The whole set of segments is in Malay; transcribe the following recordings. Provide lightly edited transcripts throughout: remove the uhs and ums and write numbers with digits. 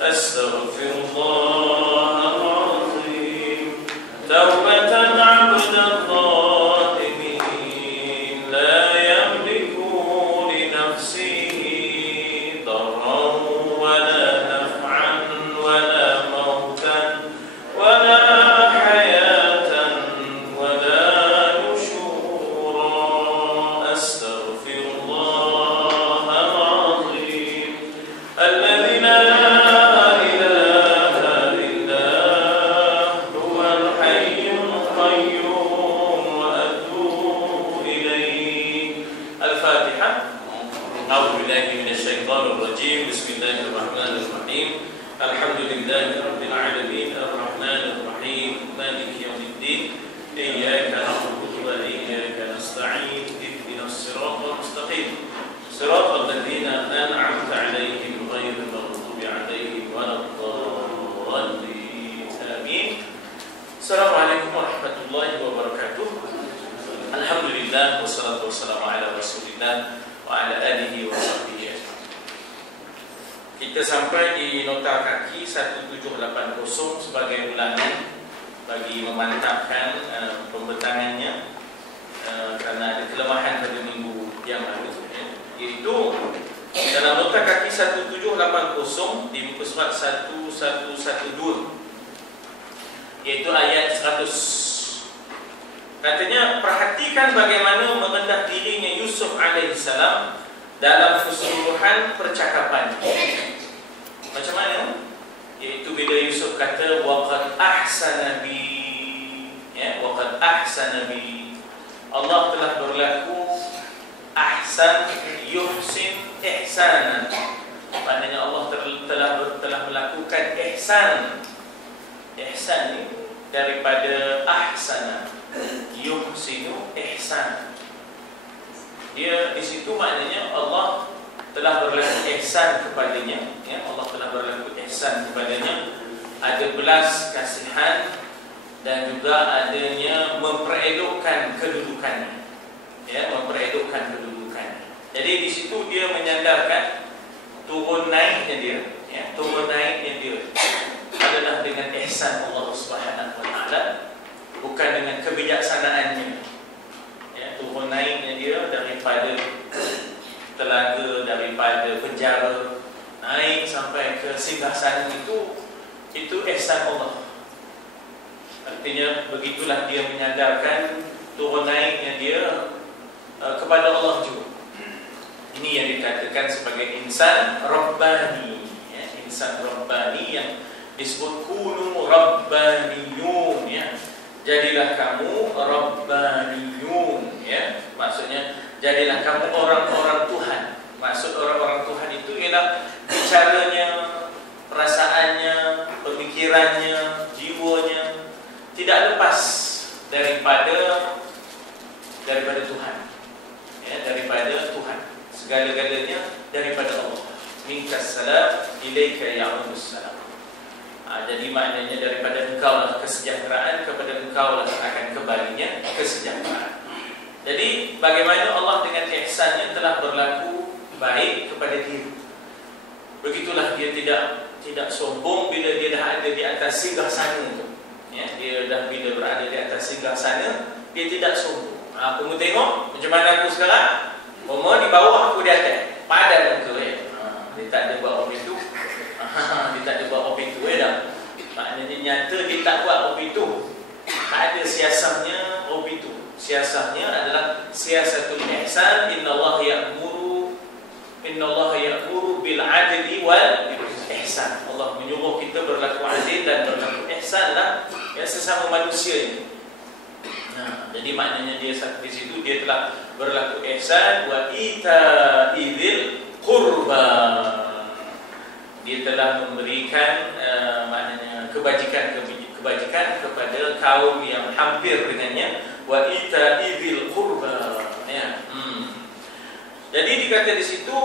أستغفر الله العظيم توبة عبد الظالمين لا يملك لنفسه ضرا ولا نفعا ولا موتا ولا حياة ولا نشورا أستغفر الله العظيم الذي لا الحمد لله رب العالمين الرحمن الرحيم مالك يوم الدين إياك نعبد وإياك نستعين اهدنا الصراط المستقيم صراط الذين أنعمت عليهم غير المغضوب عليهم ولا الضالين آمين. السلام عليكم ورحمة الله وبركاته. الحمد لله والصلاة والسلام على رسول الله وعلى آله وصحبه. Kita sampai di nota kaki 1780 sebagai ulangan bagi memantapkan pembentangannya karena ada kelemahan pada minggu yang lalu, iaitu dalam nota kaki 1780 di muka surat 1112 iaitu ayat 100. Katanya, perhatikan bagaimana merendah dirinya Yusuf alaihissalam dalam keseluruhan percakapan. Macam mana? Iaitu bila Yusuf kata waqad ahsana bi, ya, waqad ahsana bi. Allah telah berlaku ahsan yuhsin ihsanan. Maknanya Allah telah melakukan ihsan. Ihsan ni daripada ahsana yuhsinu ihsan. Dia di situ maknanya Allah telah berlaku ihsan kepadanya, ya, Allah telah berlaku ihsan kepadanya, ada belas kasihan dan juga adanya memperelokkan kedudukannya, ya, memperelokkan kedudukannya. Jadi di situ dia menyandarkan turun naiknya dia, ya, turun naiknya dia adalah dengan ihsan Allah Subhanahu wa taala, bukan dengan kebijaksanaannya. Turun naiknya dia daripada telaga, daripada penjara, naik sampai ke singgasana itu ihsan Allah. Artinya begitulah dia menyandarkan turun naiknya dia kepada Allah juga. Ini yang dikatakan sebagai insan Rabbani, ya, insan Rabbani yang disebut kunu Rabbaniyun, ya. Jadilah kamu Rabbaniyun, ya. Maksudnya jadilah kamu orang-orang Tuhan. Maksud orang-orang Tuhan itu ialah caranya, perasaannya, pemikirannya, jiwanya tidak lepas daripada Tuhan, ya, daripada Tuhan. Segala-galanya daripada Allah. Minkas salam ilaika ya'udus salam. Jadi maknanya daripada engkaulah kesejahteraan, kepada engkaulah akan kembalinya kesejahteraan. Jadi bagaimana Allah dengan ihsannya telah berlaku baik kepada dia. Begitulah dia tidak sombong bila dia dah ada di atas singgasana itu. Ya, dia dah bila berada di atas singgasana, dia tidak sombong. Kamu tengok macam mana aku sekarang? Mama di bawah, aku di atas. Padan muka, ya. Dia tak ada buat apa itu. Dia tak ada buat apa itu, dah. Maknanya nyata dia tak buat apa itu. Tak ada siasatnya apa itu. Siasatnya adalah siasatul ihsan. Innallaha ya'muru bil adli wal ihsan. Allah menyuruh kita berlaku adil dan berlaku ihsan lah, ya, sesama manusia ini. Jadi maknanya dia di situ dia telah berlaku ihsan wa ita'idil qurba. Dia telah memberikan maknanya kebajikan kepada kaum yang hampir dengannya, wa ita'idil qurba, ya. Jadi dikata di situ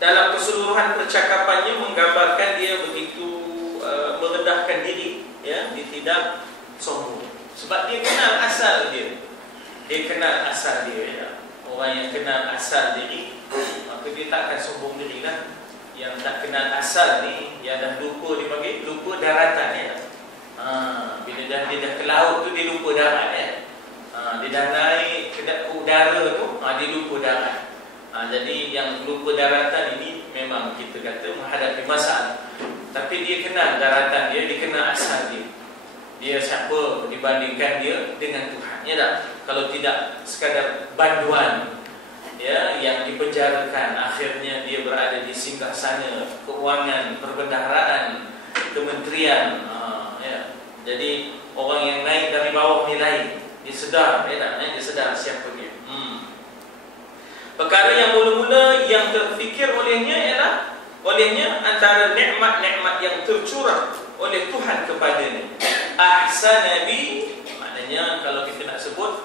dalam keseluruhan percakapannya menggambarkan dia begitu merendahkan diri, ya, dia tidak sombong. Sebab dia kenal asal dia. Dia kenal asal dia, ya. Orang yang kenal asal diri, maka dia tak akan sombong diri lah. yang tak kenal asal ni, yang dah lupa, dipanggil lupa daratan ya. Bila dia dah ke laut tu dia lupa darat ya. Dia dah naik ke udara tu, dia lupa darat. Jadi yang lupa daratan ini memang kita kata menghadapi masalah. Tapi dia kenal daratan dia kenal asal dia. Dia siapa dibandingkan dia dengan Tuhan, ya tak? Kalau tidak sekadar banduan ya, yang dipenjarakan, akhirnya dia berada di singgasana keuangan, perbendaharaan, kementerian ya. Jadi orang yang naik dari bawah ni lain, dia sedar, ya tak? Dia sedar siapa dia. Perkara yang mula-mula yang terfikir olehnya antara nikmat-nikmat yang tercurah oleh Tuhan kepadanya. Ahsana bi, maknanya kalau kita nak sebut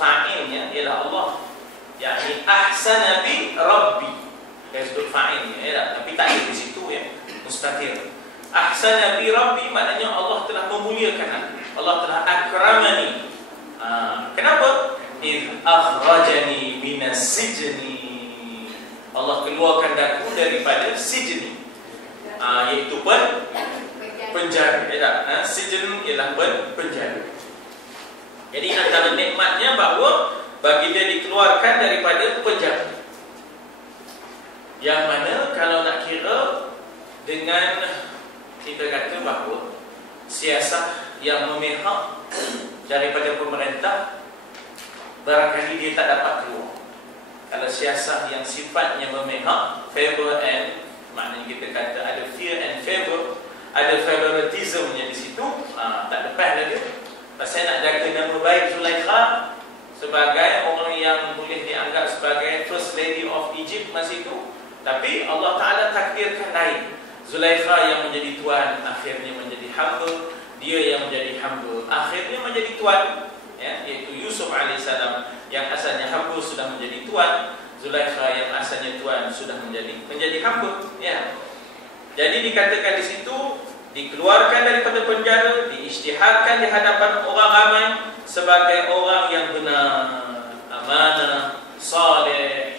fa'ilnya ialah Allah. Yani ahsana bi rabbi. Dia sebut fa'ilnya ya, tapi tak ada di situ ya, mustaqil. Ahsana bi rabbi maknanya Allah telah memuliakan aku. Allah telah akramani. Kenapa? Idh akhrajani minas sijni. Allah keluarkan aku daripada sijni, iaitu penjara ya tak? Sijin ialah penjara. Jadi antara nikmatnya bahawa bagi dia dikeluarkan daripada penjara, yang mana kalau nak kira dengan kita kata bahawa siasat yang memihak daripada pemerintah, barangkali dia tak dapat keluar. Kalau siasat yang sifatnya memihak, favor and, maknanya kita kata ada fear and favor, ada favoritismnya di situ, tak lepas dah dia. Pasal nak jaga nama baik Zulaikha sebagai orang yang boleh dianggap sebagai first lady of Egypt masa itu, tapi Allah Ta'ala takdirkan lain. Zulaikha yang menjadi tuan akhirnya menjadi hamba, dia yang menjadi hamba akhirnya menjadi tuan ya, iaitu Yusuf AS yang asalnya hamba sudah menjadi tuan, Zulaikha yang asalnya tuan sudah menjadi hamba ya. Jadi dikatakan di situ dikeluarkan daripada penjara, diisytiharkan di hadapan orang ramai sebagai orang yang benar, amanah, saleh.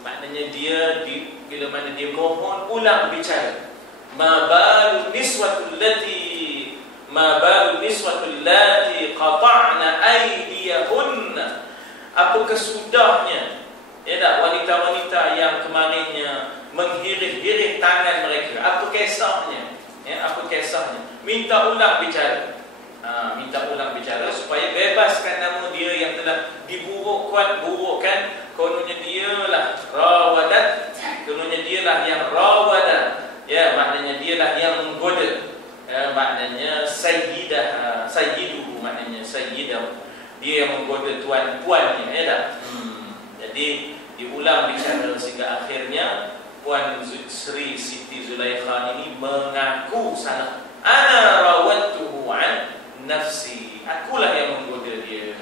Maknanya dia bila mana dia mohon ulang bicara, ma balu niswatul lati qata'na aydiyahunna. Apa kesudahnya ya tak, wanita-wanita yang kemarinnya menghirih-hirih tangan mereka, apa kisahnya ya, apa kisahnya, minta ulang bicara. Minta ulang bicara supaya bebaskan nama dia yang telah diburukkan. Kononnya dialah rawadat, kononnya dialah yang rawada ya, maknanya dialah yang menggoda ya, maknanya sayyiduhu, maknanya sayyidah, dia yang menggoda tuan-puannya ya tak? Jadi diulang bicara sehingga akhirnya Puan Sri Siti Zulaikha ini mengaku salah. Ana rawattuhu an nafsi, akulah yang menggoda dia.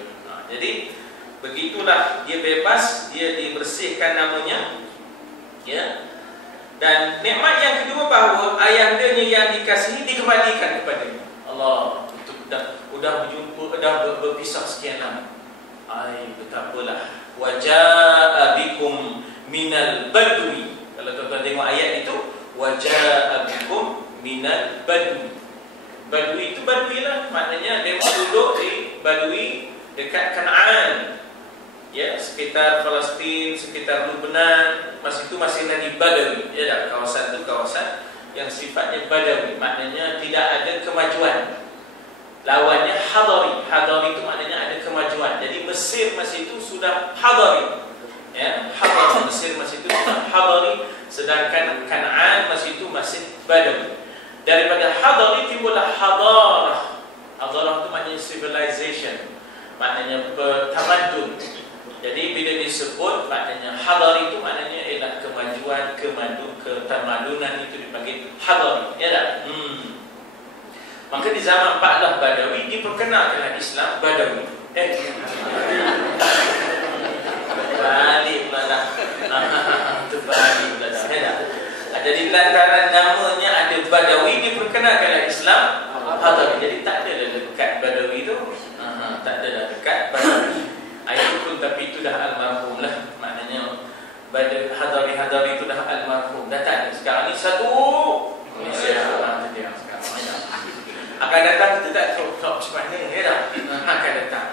Jadi begitulah dia bebas, dia dibersihkan namanya ya. Dan nikmat yang kedua bahawa ayandanya yang dikasihi dikembalikan kepadanya. Allah, itu dah berjumpa, dah berpisah sekian lama. Betapalah wajaa bikum minal badwi. Kalau tuan-tuan tengok ayat itu, wajaa bikum minal badwi. Badwi itu badwi lah, maknanya dia duduk di badwi dekat Kanaan ya, sekitar Palestin, sekitar Lebanon. Masa itu masih lagi Badawi ya tak? Kawasan itu kawasan yang sifatnya Badawi, maknanya tidak ada kemajuan. Lawannya Hadari. Hadari itu maknanya ada kemajuan. Jadi Mesir masa itu sudah Hadari ya, Hadari, Mesir masa itu sudah Hadari, sedangkan Kanaan masa itu masih Badawi. Daripada Hadari timbullah Hadarah. Hadarah itu maknanya civilization, maknanya tamadun. Jadi bila disebut maknanya Hadari itu maknanya ialah kemajuan, ketamadunan, itu dipanggil Hadari ya tak? Maka di zaman Paklah Badawi diperkenalkan Islam Badawi. Terbalik pula dah. Terbalik pula dah ya tak? Jadi lantaran namanya ada Badawi diperkenalkan Islam Hadari. Jadi tak ada dah dekat Badawi itu. Tak ada dah dekat Badawi. Ayat pun, tapi itu dah almarhum lah. Maknanya hadari itu dah almarhum, dah tak ada. Sekarang ni satu Malaysia akan datang, kita tak tahu macam mana, ya tak? Akan datang.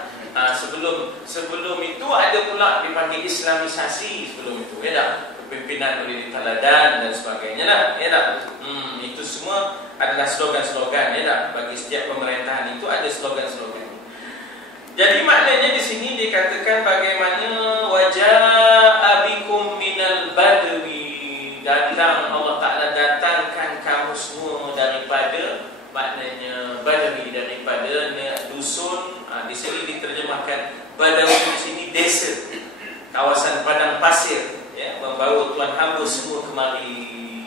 Sebelum itu ada pula dipanggil Islamisasi sebelum itu, ya tak? Kepimpinan oleh Teladan dan sebagainya lah, ya tak? Itu semua adalah slogan-slogan, ya tak? Bagi setiap pemerintahan itu ada slogan-slogan. Jadi maknanya di sini dikatakan bagaimana wajah abikum minal badwi, datang Allah Taala datangkan kamu semua daripada, maknanya badwi daripada dusun. Di sini diterjemahkan Badawi, di sini desa, kawasan padang pasir, ya, membawa tuan hamba semua kemari.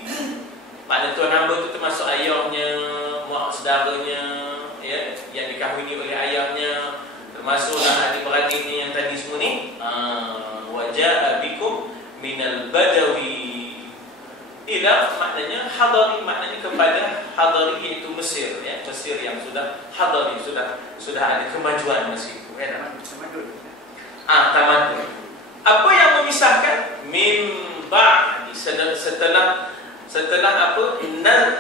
Makna tuan hamba itu termasuk ayahnya, mak saudaranya, ya, yang dikahwini oleh ayahnya, termasuklah adik-beradiknya yang tadi semua ni. Wajah abikum minal badawi ila, maknanya hadari, maknanya kepada hadari, iaitu Mesir, ya, Mesir yang sudah hadari, sudah ada kemajuan Mesir, ya, tamadun. Apa yang memisahkan? Min ba'di, setelah apa?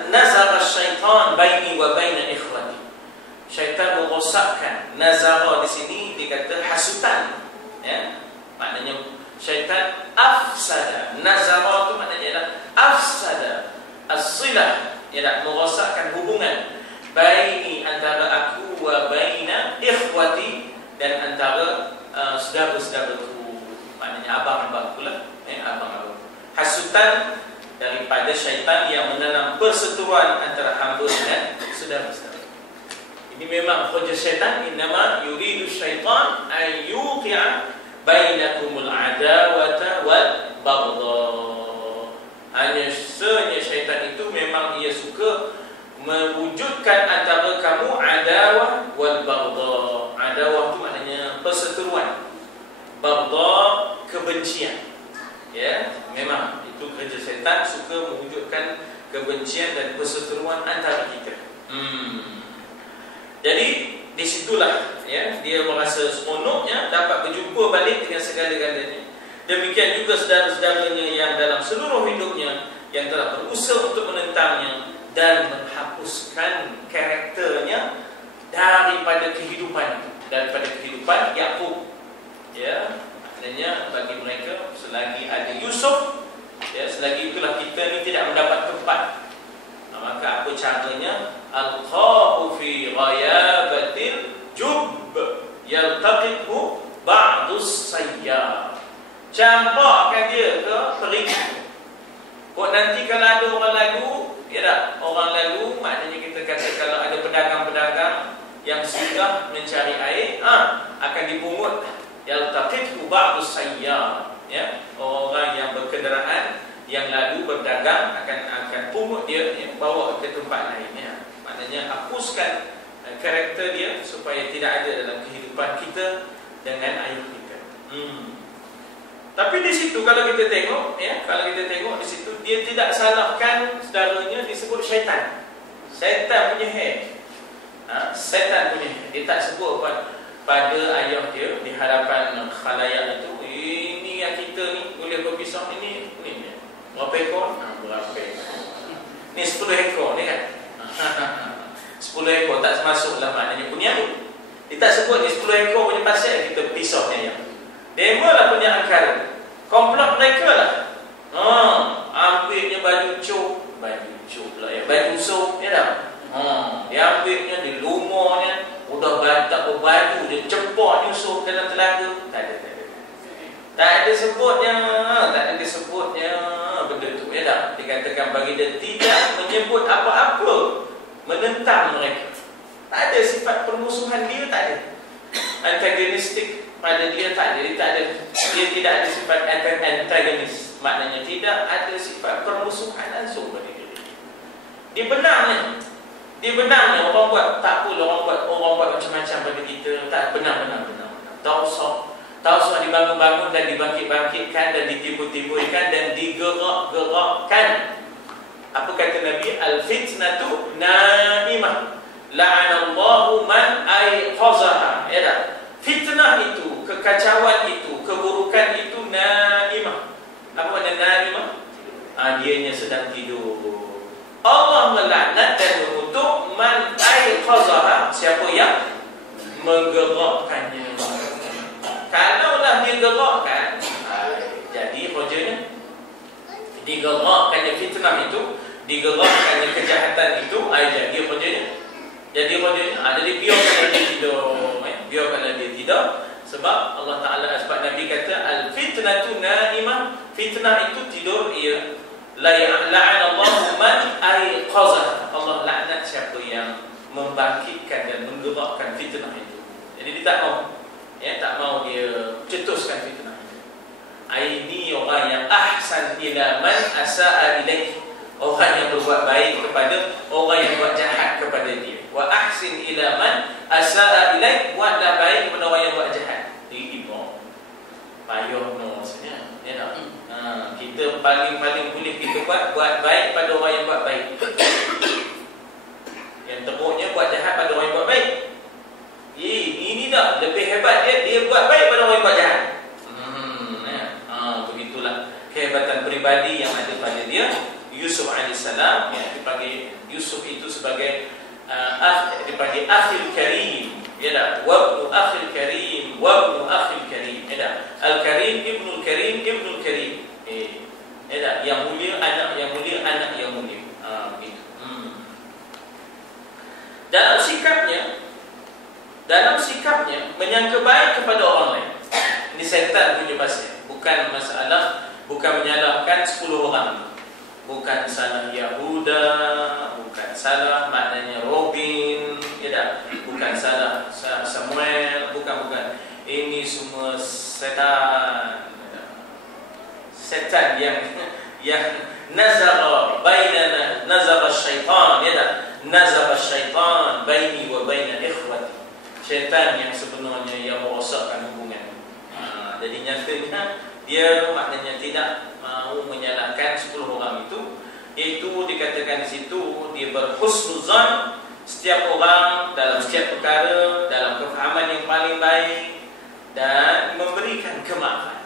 Nazara syaitan baini wa baina ikhwani. Syaitan merosakkan. Nazara di sini dikata hasutan, ya, maknanya syaitan afsada. Nazara itu maknanya adalah afsada as-silah, ya, merosakkan hubungan baini, antara aku, wa baina ikhwati, dan antara saudara-saudaraku, maknanya abang-abang pula, ya, abang-abang. Hasutan daripada syaitan yang menanam perseteruan antara hamba dan saudara-saudara. Ini memang hujah syaitan, innama yuridu syaitan an yuqi'a bainakumul adawata wal baghdha. Hanya syaitan itu memang ia suka mewujudkan antara kamu adawah wal baghdha. Adawah itu maknanya perseteruan, baghdha kebencian, ya, memang itu kerja syaitan, suka mewujudkan kebencian dan perseteruan antara kita. Jadi disitulah, ya, dia merasa seronoknya dapat berjumpa balik dengan segala-galanya. Demikian juga saudara-saudaranya yang dalam seluruh hidupnya yang telah berusaha untuk menentangnya dan menghapuskan karakternya daripada kehidupan Yakub, ya, maknanya bagi mereka selagi ada Yusuf, ya, selagi itulah kita ni tidak mendapat tempat. Maka apa caranya? Alqahu fi ghayabatil jubb yaltaqithu ba'dus sayyar. Campakkan dia ke perigu. Kok nanti kalau ada orang lalu, ya tak? Orang lalu maknanya kita kata kalau ada pedagang-pedagang yang sudah mencari air, akan dipungut. Yaltaqithu ba'dus sayyar, ya, orang yang berkenderaan yang lalu berdagang akan pungut dia, ya, bawa ke tempat lain, ya. Maknanya hapuskan karakter dia supaya tidak ada dalam kehidupan kita dengan ayah kita. Tapi di situ kalau kita tengok, ya, di situ dia tidak salahkan saudaranya disebut syaitan. Syaitan punya head. Syaitan punya head. Dia tak sebut pada ayah dia di hadapan khalayak itu, ini yang kita ni boleh berpisah, ini berapa ekor? Berapa ekor? Ni 10 ekor ni kan? 10 ekor tak masuklah maknanya punya ni. Dia tak sebut ni 10 ekor punya pasal kita pisahnya, ya. Demo lah punya akal. Komplot mereka lah. Ambilnya baju cuk pula, ya, baju sup, ya tak? Dia ambilnya, di lumahnya, udah bantak berbaju, dia cepatnya sup dalam telaga. Tak ada sebutnya benda tu, ya tak? Dikatakan bagi dia tidak menyebut apa-apa menentang mereka. Tak ada sifat permusuhan dia, tak ada. Antagonistik pada dia tak ada. Dia tidak ada sifat antagonis. Maknanya tidak ada sifat permusuhan langsung pada dia. Dia benarnya orang buat tak apa, orang buat macam-macam pada kita, tak benar. Tak usah dibangun-bangun dan dibangkit-bangkitkan dan ditipu-tipukan dan digerak-gerakkan. Apa kata Nabi? Al-fitnatu naimah la'anallahu man ayqazaha. Ya tak? Fitnah itu, kekacauan itu, keburukan itu naimah. Apa Dianya sedang tidur. Allah melaknat dan mengutuk man aiqazaha, siapa yang menggerakkannya. Kalaulah dia gerakkan, jadi rojanya digerakkannya fitnah itu, digerakkannya kejahatan itu, jadi rojanya. Jadi biarkanlah dia tidur, biarkanlah dia tidur. Sebab Allah Ta'ala, sebab Nabi kata al-fitnatu naimah, fitnah itu tidur. Ia la'anallahu man aiqazah, Allah laknat siapa yang membangkitkan dan menggerakkan fitnah itu. Jadi dia tak mau, tak mau dia cetuskan fitnah itu. Ini orang yang ahsan ila man asa'a ilaih, orang yang berbuat baik kepada orang yang buat jahat kepada dia. Wa ahsin ila man asa'a ilaih, buatlah baik kepada orang yang buat jahat. Ini payah maksudnya, tak? Kita paling boleh kita buat baik pada orang yang buat baik. Yang teruknya buat jahat pada orang yang buat baik. Ini tak lebih hebat dia buat baik pada orang yang buat jahat. Begitulah kehebatan peribadi yang ada pada dia. Yusuf alaihissalam, dipanggil Yusuf itu sebagai dipanggil akhil karim, wabnu akhil karim, wabnu akhil karim, al-karim ibnul karim, ibnul karim, yang mulia, anak yang mulia, anak yang mulia. Begitu. Dalam sikapnya menyangka baik kepada orang lain. Ini setan punya pasal. Bukan menyalahkan 10 orang. Bukan salah Yahuda, bukan salah maknanya Robin, bukan salah Samuel, bukan. Ini semua setan. Setan yang nazara bainana, nazara syaitan, nazara syaitan baini wa baina ikhwati. Syaitan yang sebenarnya yang merosakkan hubungan. Jadi nyatanya dia maknanya tidak mau menyalahkan 10 orang itu. Itu dikatakan di situ dia berhusnuzan setiap orang dalam setiap perkara, dalam kefahaman yang paling baik, dan memberikan kemaafan.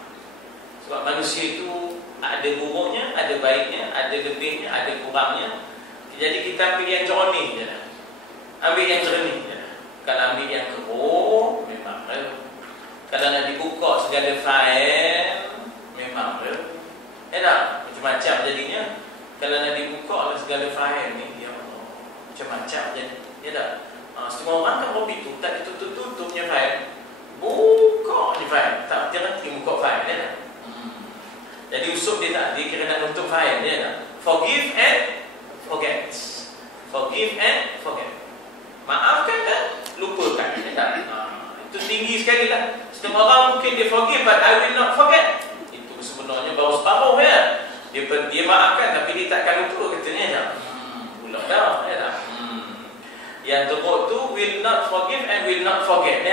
Sebab manusia itu ada buruknya, ada baiknya, ada lebihnya, ada kurangnya. Jadi kita ambil yang jernih je. Ambil yang jernih je. Kalau ambil yang keruh, memang kalau nak dibuka segala fail, memang macam-macam jadinya. Kalau nak dibuka segala fail ni, ya Allah, macam-macam jadi. Semua orang kan hobi tu tak ditutup-tutupnya fail. Buka ni fail, tak berhenti buka fail. Jadi Yusuf dia kira nak tutup fail dia. Forgive and forget. Forgive and forget. Maafkan dan lupakan. Itu tinggi sekali lah. Setengah orang mungkin dia forgive, but I will not forget. Itu sebenarnya baru separuh ya. Dia maafkan tapi dia takkan lupa katanya. Ulang dah. Yang teruk tu will not forgive and will not forget.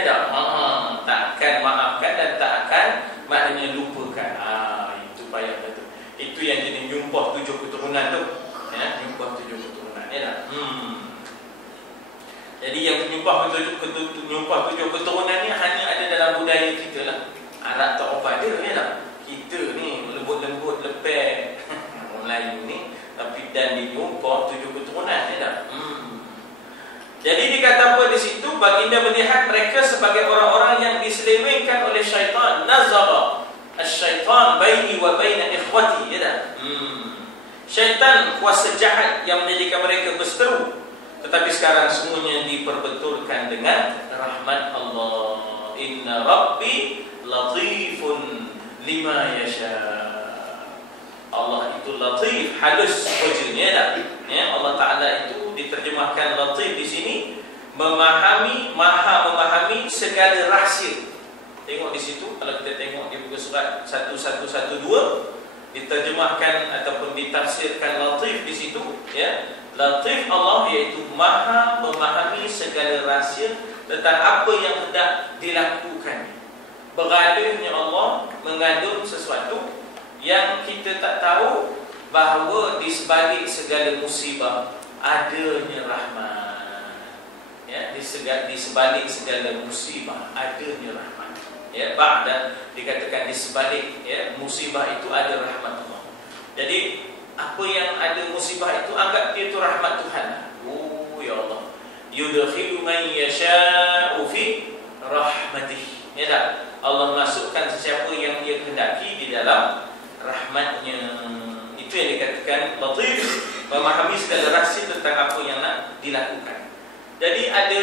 Takkan maafkan dan takkan maknanya lupakan. Itu payah betul. Itu yang jadi nyumpah 7 keturunan tu. Nyumpah 7 keturunan. Jadi yang nyumpah 7 keturunan ni hanya ada dalam budaya kita lah. Arab tak apa ada kita ni lembut-lembut lepek orang Melayu ni, tapi dan dinyumpah 7 keturunan Jadi dikata apa di situ, baginda melihat mereka sebagai orang-orang yang diselewengkan oleh syaitan. Nazara asy-syaitan baini wa baina ikhwati. Syaitan kuasa jahat yang menjadikan mereka berseteru. Tetapi sekarang semuanya diperbetulkan dengan rahmat Allah. Inna Rabbi latifun lima yasha. Allah itu latif, halus wajahnya. Allah Ta'ala itu diterjemahkan latif di sini, memahami, maha memahami segala rahsia. Tengok di situ, kalau kita tengok di buku surat 1112, diterjemahkan ataupun ditafsirkan latif di situ, Latif Allah iaitu maha memahami segala rahsia tentang apa yang hendak dilakukan. Beralihnya Allah mengandung sesuatu yang kita tak tahu, bahawa di sebalik segala musibah adanya rahmat. Di sebalik segala musibah adanya rahmat. Ba'da dikatakan di sebalik musibah itu ada rahmat Allah. Jadi apa yang ada musibah itu, anggap dia itu rahmat Tuhan. Oh ya Allah, yudkhilu man yasha'u fi rahmatih. Ya tak? Allah masukkan sesiapa yang dia kehendaki di dalam rahmatnya. Itu yang dikatakan latif, memahami segala rahsia tentang apa yang nak dilakukan. Jadi ada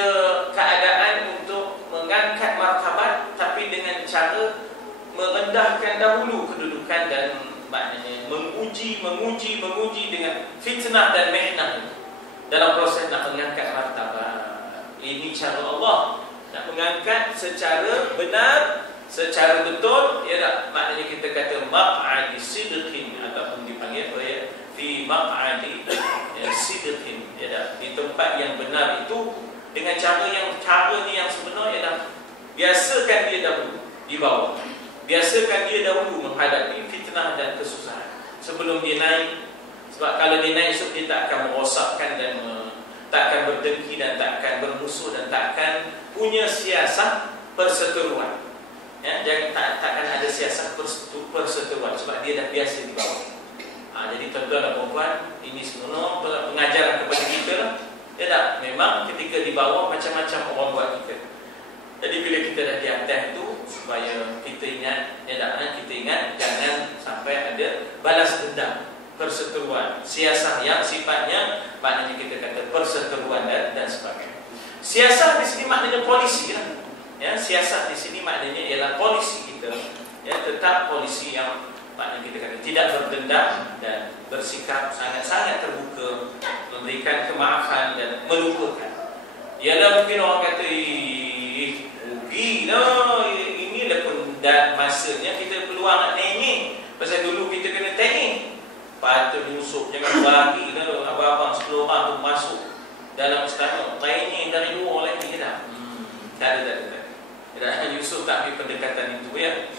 keadaan untuk mengangkat martabat, tapi dengan cara merendahkan dahulu kedudukan dan maknanya menguji dengan fitnah dan mihnah dalam proses nak mengangkat martabat. Ini cara Allah nak mengangkat secara benar, secara betul. Ya tak? Maknanya kita kata maq'adi sidqin, ataupun dipanggil apa ya, fi maq'adi sidqin. Ya tak? Di tempat yang benar itu dengan cara ni yang sebenar. Ya tak? Biasakan dia dahulu di bawah. Biasakan dia dahulu menghadapi fitnah dan kesusahan sebelum dia naik. Sebab kalau dia naik, dia tak akan merosakkan dan tak akan berdengki dan tak akan bermusuh dan tak akan punya siasat perseteruan. Ya, tak akan ada siasat perseteruan sebab dia dah biasa di bawah. Jadi tuan-tuan dan puan, ini semua pengajaran kepada kita. Ya tak? Memang ketika di bawah macam-macam orang buat kita. Jadi bila kita dah di atas itu, supaya kita ingat, ya tak? Kita ingat jangan sampai ada balas dendam, perseteruan, siasat yang sifatnya maknanya kita kata perseteruan dan sebagainya. Siasat di sini maknanya polisi lah. Ya, siasat di sini maknanya ialah polisi kita. Ya, tetap polisi yang maknanya kita kata tidak berdendam dan bersikap sangat-sangat terbuka, memberikan kemaafan dan melupakan. Ialah mungkin orang kata rugi lah, inilah pun dah masanya kita peluang nak tengok. Pasal dulu kita kena tengok. Patut Yusuf jangan bagi dah abang-abang 10 orang tu masuk dalam istana. Tengok dari luar lagi dah. Tak ada. Yusuf tak ambil pendekatan itu ya.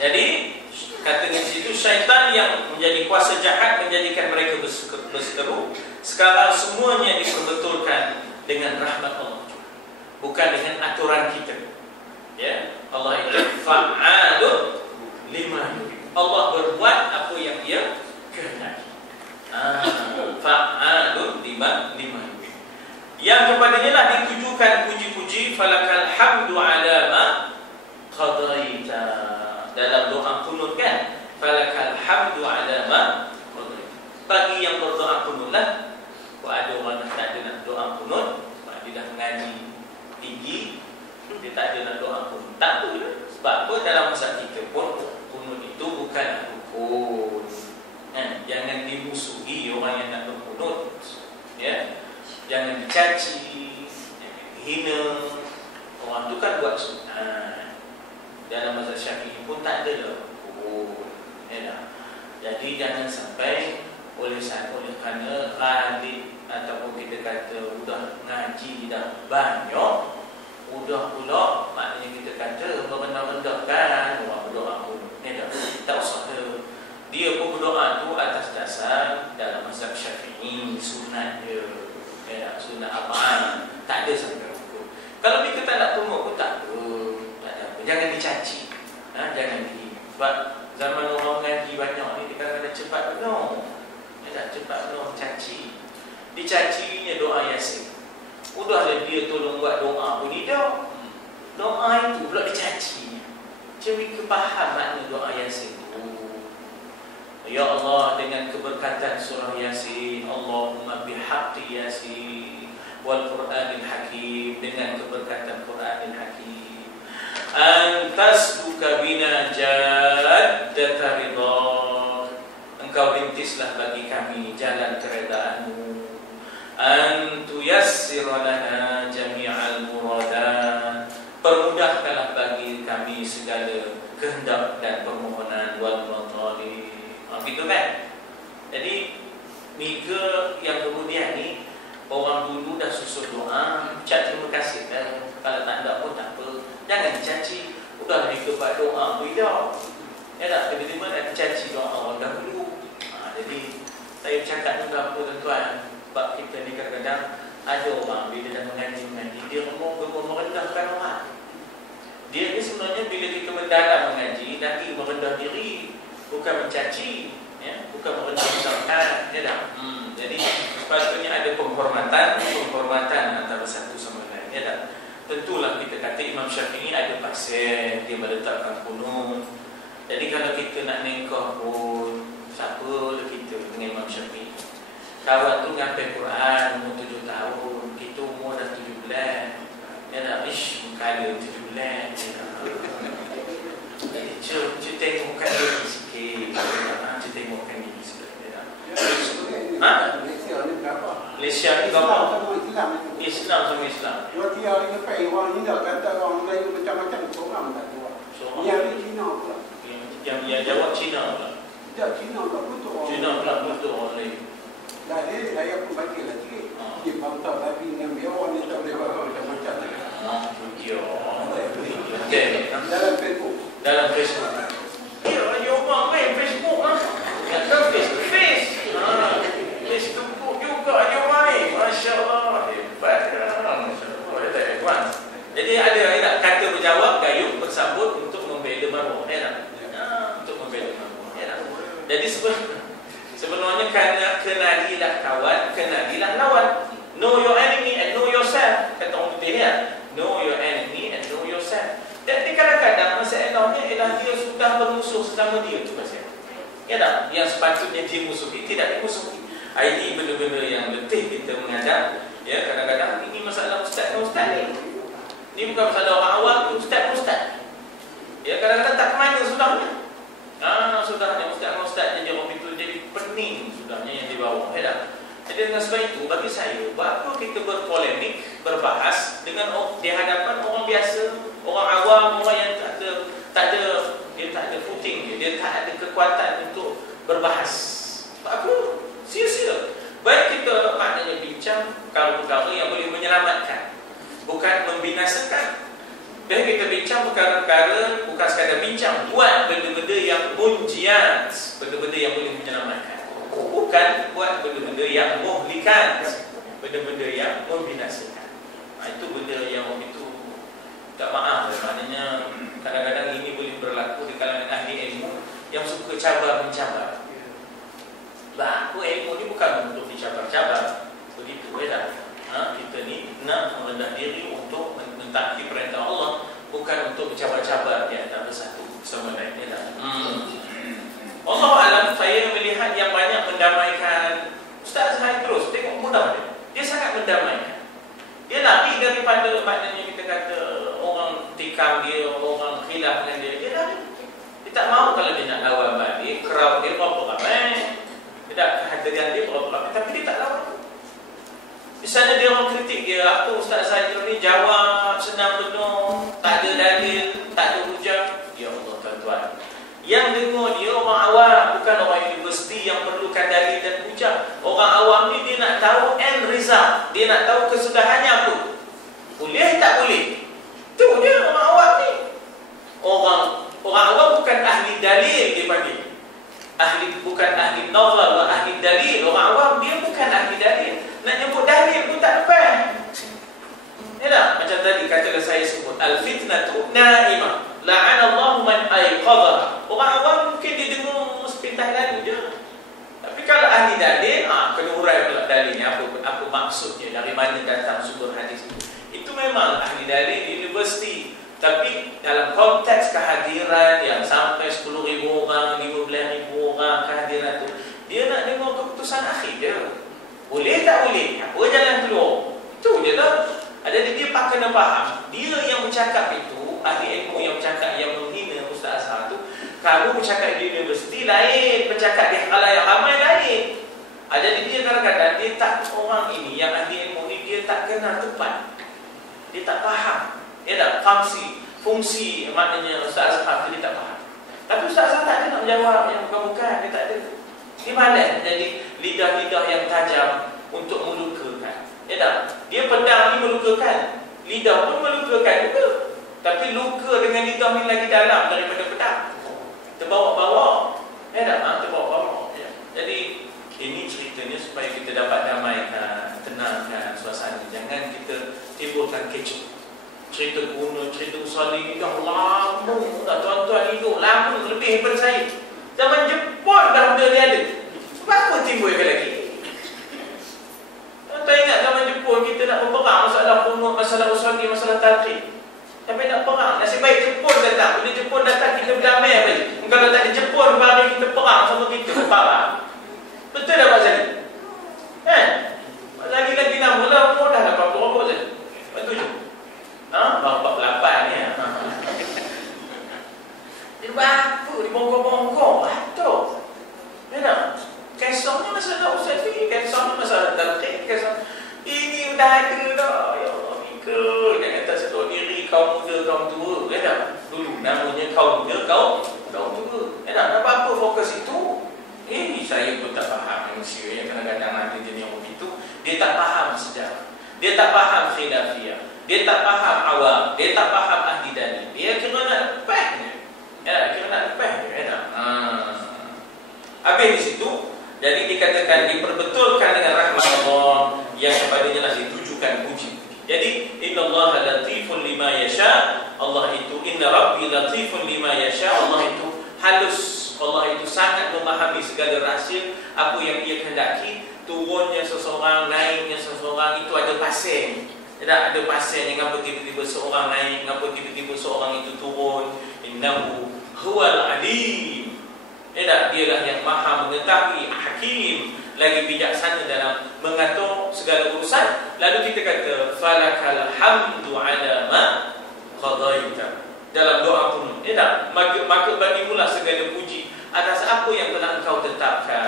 Jadi katanya situ syaitan yang menjadi kuasa jahat menjadikan mereka berseteru. Sekarang semuanya diperbetulkan dengan rahmat Allah, bukan dengan aturan kita. Ya, Allah itu fa'alun lima yurid. Allah berbuat apa yang Dia kehendaki. Fa'alun lima yurid. Yang kepadanya lah ditujukan puji-puji. Falakal hamdu ala ma qadaita. Dalam doa kunut kan, falakal hamdu ala ma qadaita. Bagi yang berdoa kunut lah. Kalau ada orang yang tak ada nak doa kunut, dia dah mengaji tinggi, dia tak ada nak doa kunut, tak apa. Sebab apa? Dalam masa kita pun kunut itu bukan rukun. Jangan dimusuhi orang yang nak berkunut. Ya, jangan dicaci, jangan dihina. Orang tu kan buat sunat. Dalam mazhab Syafi'i pun tak ada lah rukun. Ya, jadi jangan sampai oleh kerana ghalib ataupun kita kata udah ngaji dah banyak, udah pula maknanya kita kata merendah-rendahkan orang berdoa pun. Tak usah. Dia pun berdoa tu atas dasar dalam mazhab Syafi'i sunat dia. Ya, sunat apaan? Tak ada sampai rukun. Kalau kita tak nak tunggu pun tak ada. Tak ada apa. Jangan dicaci. Jangan sebab zaman orang ngaji banyak ni dia kadang-kadang cepat penuh. Dia tak cepat penuh caci. Dicacinya doa Yasin. Udahlah dia tolong buat doa pun tidak. Doa itu pula dicaci. Macam mereka faham makna doa Yasin. Ya Allah, dengan keberkatan surah Yasin, Allahumma bihaqqi Yasin wal Qur'anil Hakim, dengan keberkatan Qur'anil Hakim, antasbuka bina jaddata ridha, engkau rintislah bagi kami jalan keredaanmu, antuyassira lana jami'al muradat, permudahkanlah bagi kami segala kehendak dan permohonan, wal matalib. Begitu kan? Jadi mereka yang kemudian ni orang dulu dah susun doa, ucap terima kasih kan. Kalau tak ada pun tak apa, jangan dicaci. Udah mereka buat doa tidak. Ya tak? Tiba-tiba nak dicaci doa orang dahulu. Jadi saya cakap juga apa tuan-tuan, sebab kita ni kadang-kadang ada orang bila dah mengaji dia merendahkan orang. Dia ni sebenarnya bila kita mendalam mengaji, nanti merendah diri, bukan mencaci. ya, bukan merendahkan, ya tak? Jadi sepatutnya ada penghormatan antara satu sama lain, ya tak? Tentulah kita kata Imam Syafi'i ada pasal dia meletakkan kunut. Jadi kalau kita nak nikah pun siapa kita dengan Imam Syafi'i. Kawan tu ngapai Quran umur 7 tahun, kita umur dah 7 bulan. Ya dah ish kala 7 bulan. Jadi cik tengok kat dia sikit. Cik tengok kat dia sikit. Ha? Malaysia ni berapa? Islam sama Islam. Dua tiga hari lepas orang ni dah kata orang Melayu macam-macam seorang tak jawab. Yang ni Cina pula. Yang jawab Cina pula. Tak, Cina pula betul orang. Cina pula betul orang lain. Dah dia saya pun baca lah sikit. Dia bantah babi dengan biawan ni tak boleh buat macam-macam. Okey. Dalam Facebook. Dalam Facebook. Ya, you orang main Facebook lah. Kan face to face. Facebook juga you main. Masya-Allah. Hebat. Masya-Allah. Jadi ada kata berjawab gayung bersambut untuk membela maruah. Untuk membela maruah. Jadi sebenarnya kenalilah kawan, kenalilah lawan. Know your enemy and know yourself. Kata orang putih ya. Know your enemy and know yourself. Jadi kadang-kadang masalahnya ialah dia sudah bermusuh sesama dia tu pasal. Ya tak? Yang sepatutnya dia musuhi tidak dimusuhi. Ini benda-benda yang letih kita menghadap. Ya, kadang-kadang ini masalah ustaz dan ustaz ni. Ini bukan masalah orang awam, ustaz. Ya, kadang-kadang tak ke mana sudahnya. Sudahnya ustaz jadi orang itu jadi pening sudahnya yang di bawah. Ya tak? Jadi dengan sebab itu bagi saya, bahawa kita berpolemik, berbahas dengan di hadapan orang biasa, orang awam, orang yang tak ada footing dia tak ada kekuatan untuk berbahas. Apa? Sia-sia. Baik kita maknanya bincang perkara-perkara yang boleh menyelamatkan, bukan membinasakan. Dan kita bincang perkara-perkara bukan sekadar bincang, buat benda-benda yang munjiat, benda-benda yang boleh menyelamatkan. Bukan buat benda-benda yang muhlikan, benda-benda yang membinasakan. Itu benda yang itu tak maaf. Maknanya kadang-kadang ini boleh berlaku di kalangan ahli ilmu yang suka cabar-mencabar. Aku ilmu ni bukan untuk dicabar-cabar. Begitu ya. Kita ni nak merendah diri untuk mentaati perintah Allah, bukan untuk bercabar-cabar di antara satu sama lain. Allah alam, saya melihat yang banyak mendamaikan. Ustaz Zahid terus tengok mudah dia. Dia sangat mendamaikan. Dia lari daripada maknanya kita kata orang tikam dia, orang khilaf dengan dia. Dia lari. Dia tak mahu kalau dia nak lawan balik, crowd dia berapa ramai. Dia tak kehadiran dia berapa ramai, tapi dia tak lawan. Misalnya dia orang kritik dia, apa Ustaz Zahid ni jawab senang penuh, tak ada dalil, tak ada hujah. Ya Allah tuan-tuan, yang dengar dia orang awam, bukan orang universiti yang perlukan dalil dan hujah. Orang awam ni dia nak tahu end result, dia nak tahu kesudahannya apa. Boleh tak boleh? Itu dia orang awam ni. Orang awam bukan ahli dalil dia panggil. Bukan ahli nazar, ahli dalil. Orang awam dia bukan ahli dalil. Nak nyebut dalil pun tak dapat. Ya tak? Macam tadi katalah saya sebut al-fitnatu na'imah. La'anallahu man ayqadha. Orang awam mungkin dia dengar sepintas lalu je. Tapi kalau ahli dalil, kena urai pula dalilnya apa maksudnya, dari mana datang sumber hadis itu. Itu memang ahli dalil di universiti. Tapi dalam konteks kehadiran yang sampai 10,000 orang, 15,000 orang kehadiran itu, dia nak dengar keputusan akhir dia. Boleh tak boleh? Apa jalan keluar? Itu je lah. Jadi dia kena faham. Dia yang bercakap itu, ahli ilmu yang bercakap yang menghina Ustaz Azhar itu, kamu bercakap di universiti lain, bercakap di khalayak ramai lain. Jadi dia kadang-kadang dia tak, orang ini yang ahli ilmu ni dia tak kenal tepat. Dia tak faham. Dia tak fungsi maknanya Ustaz Azhar itu dia tak faham. Tapi Ustaz Azhar tak ada nak menjawab yang bukan-bukan, dia tak ada. Dia pandai jadi lidah-lidah yang tajam untuk melukakan. Ya tak? Dia pedang ni melukakan, lidah pun melukakan juga. Tapi luka dengan lidah ni lagi dalam daripada pedang. Terbawa-bawa. Ya tak? Terbawa-bawa. Ya. Jadi ini ceritanya supaya kita dapat damaikan, tenangkan suasana. Jangan kita timbulkan kecoh. Cerita kuno, cerita usali ni dah lama dah tuan-tuan hidup lama lebih daripada saya. Zaman Jepun dah benda ni ada. Sebab apa timbulkan lagi? Tak ingat zaman Jepun kita nak berperang masalah kunut, masalah usagi, masalah talqin. Sampai nak perang. Nasib baik Jepun datang. Bila Jepun datang kita berdamai apa je. Kalau tak ada Jepun, mari kita perang sama kita berparang. Betul tak Pak Zali? Kan? Pak Zali lagi nama lah, umur dah 80 berapa je? 47? Bapak 48 ni ya. Dia apa? Dia bongkok-bongkok. Betul. Ya tak? Kesongnya masalah usagi, kesongnya masalah talqin, kesong. Ini dah ada dah. Ya Allah, Mika. Jangan tak sedar diri kaum muda, kaum tua. Ya tak? Dulu namanya kaum muda, kaum tua. Ya tak? Apa-apa fokus itu? Saya pun tak faham manusia yang kadang-kadang ada jenis yang begitu. Dia tak faham sejarah. Dia tak faham khilafiyah. Dia tak faham awam. Dia tak faham ahli dalil. Dia kira nak lepas je. Ya, kira nak lepas je. Ya tak? Habis di situ. Jadi dikatakan diperbetulkan dengan rahmat Allah yang kepadanya lah ditujukan puji. Jadi innallaha latifun lima yasha. Allah itu inna rabbi latifun lima yasha. Allah itu halus. Allah itu sangat memahami segala rahsia apa yang ia kehendaki. Turunnya seseorang, naiknya seseorang itu ada pasien. Tidak ada pasien yang apa tiba-tiba seorang naik, apa tiba-tiba seorang itu turun. Innahu huwal alim. Tidak, dialah yang maha mengetahui, hakim, lagi bijaksana dalam mengatur segala urusan. Lalu kita kata falakal hamdu ala ma qadaita. Dalam doa pun tidak, maka bagimulah segala puji atas apa yang telah engkau tetapkan.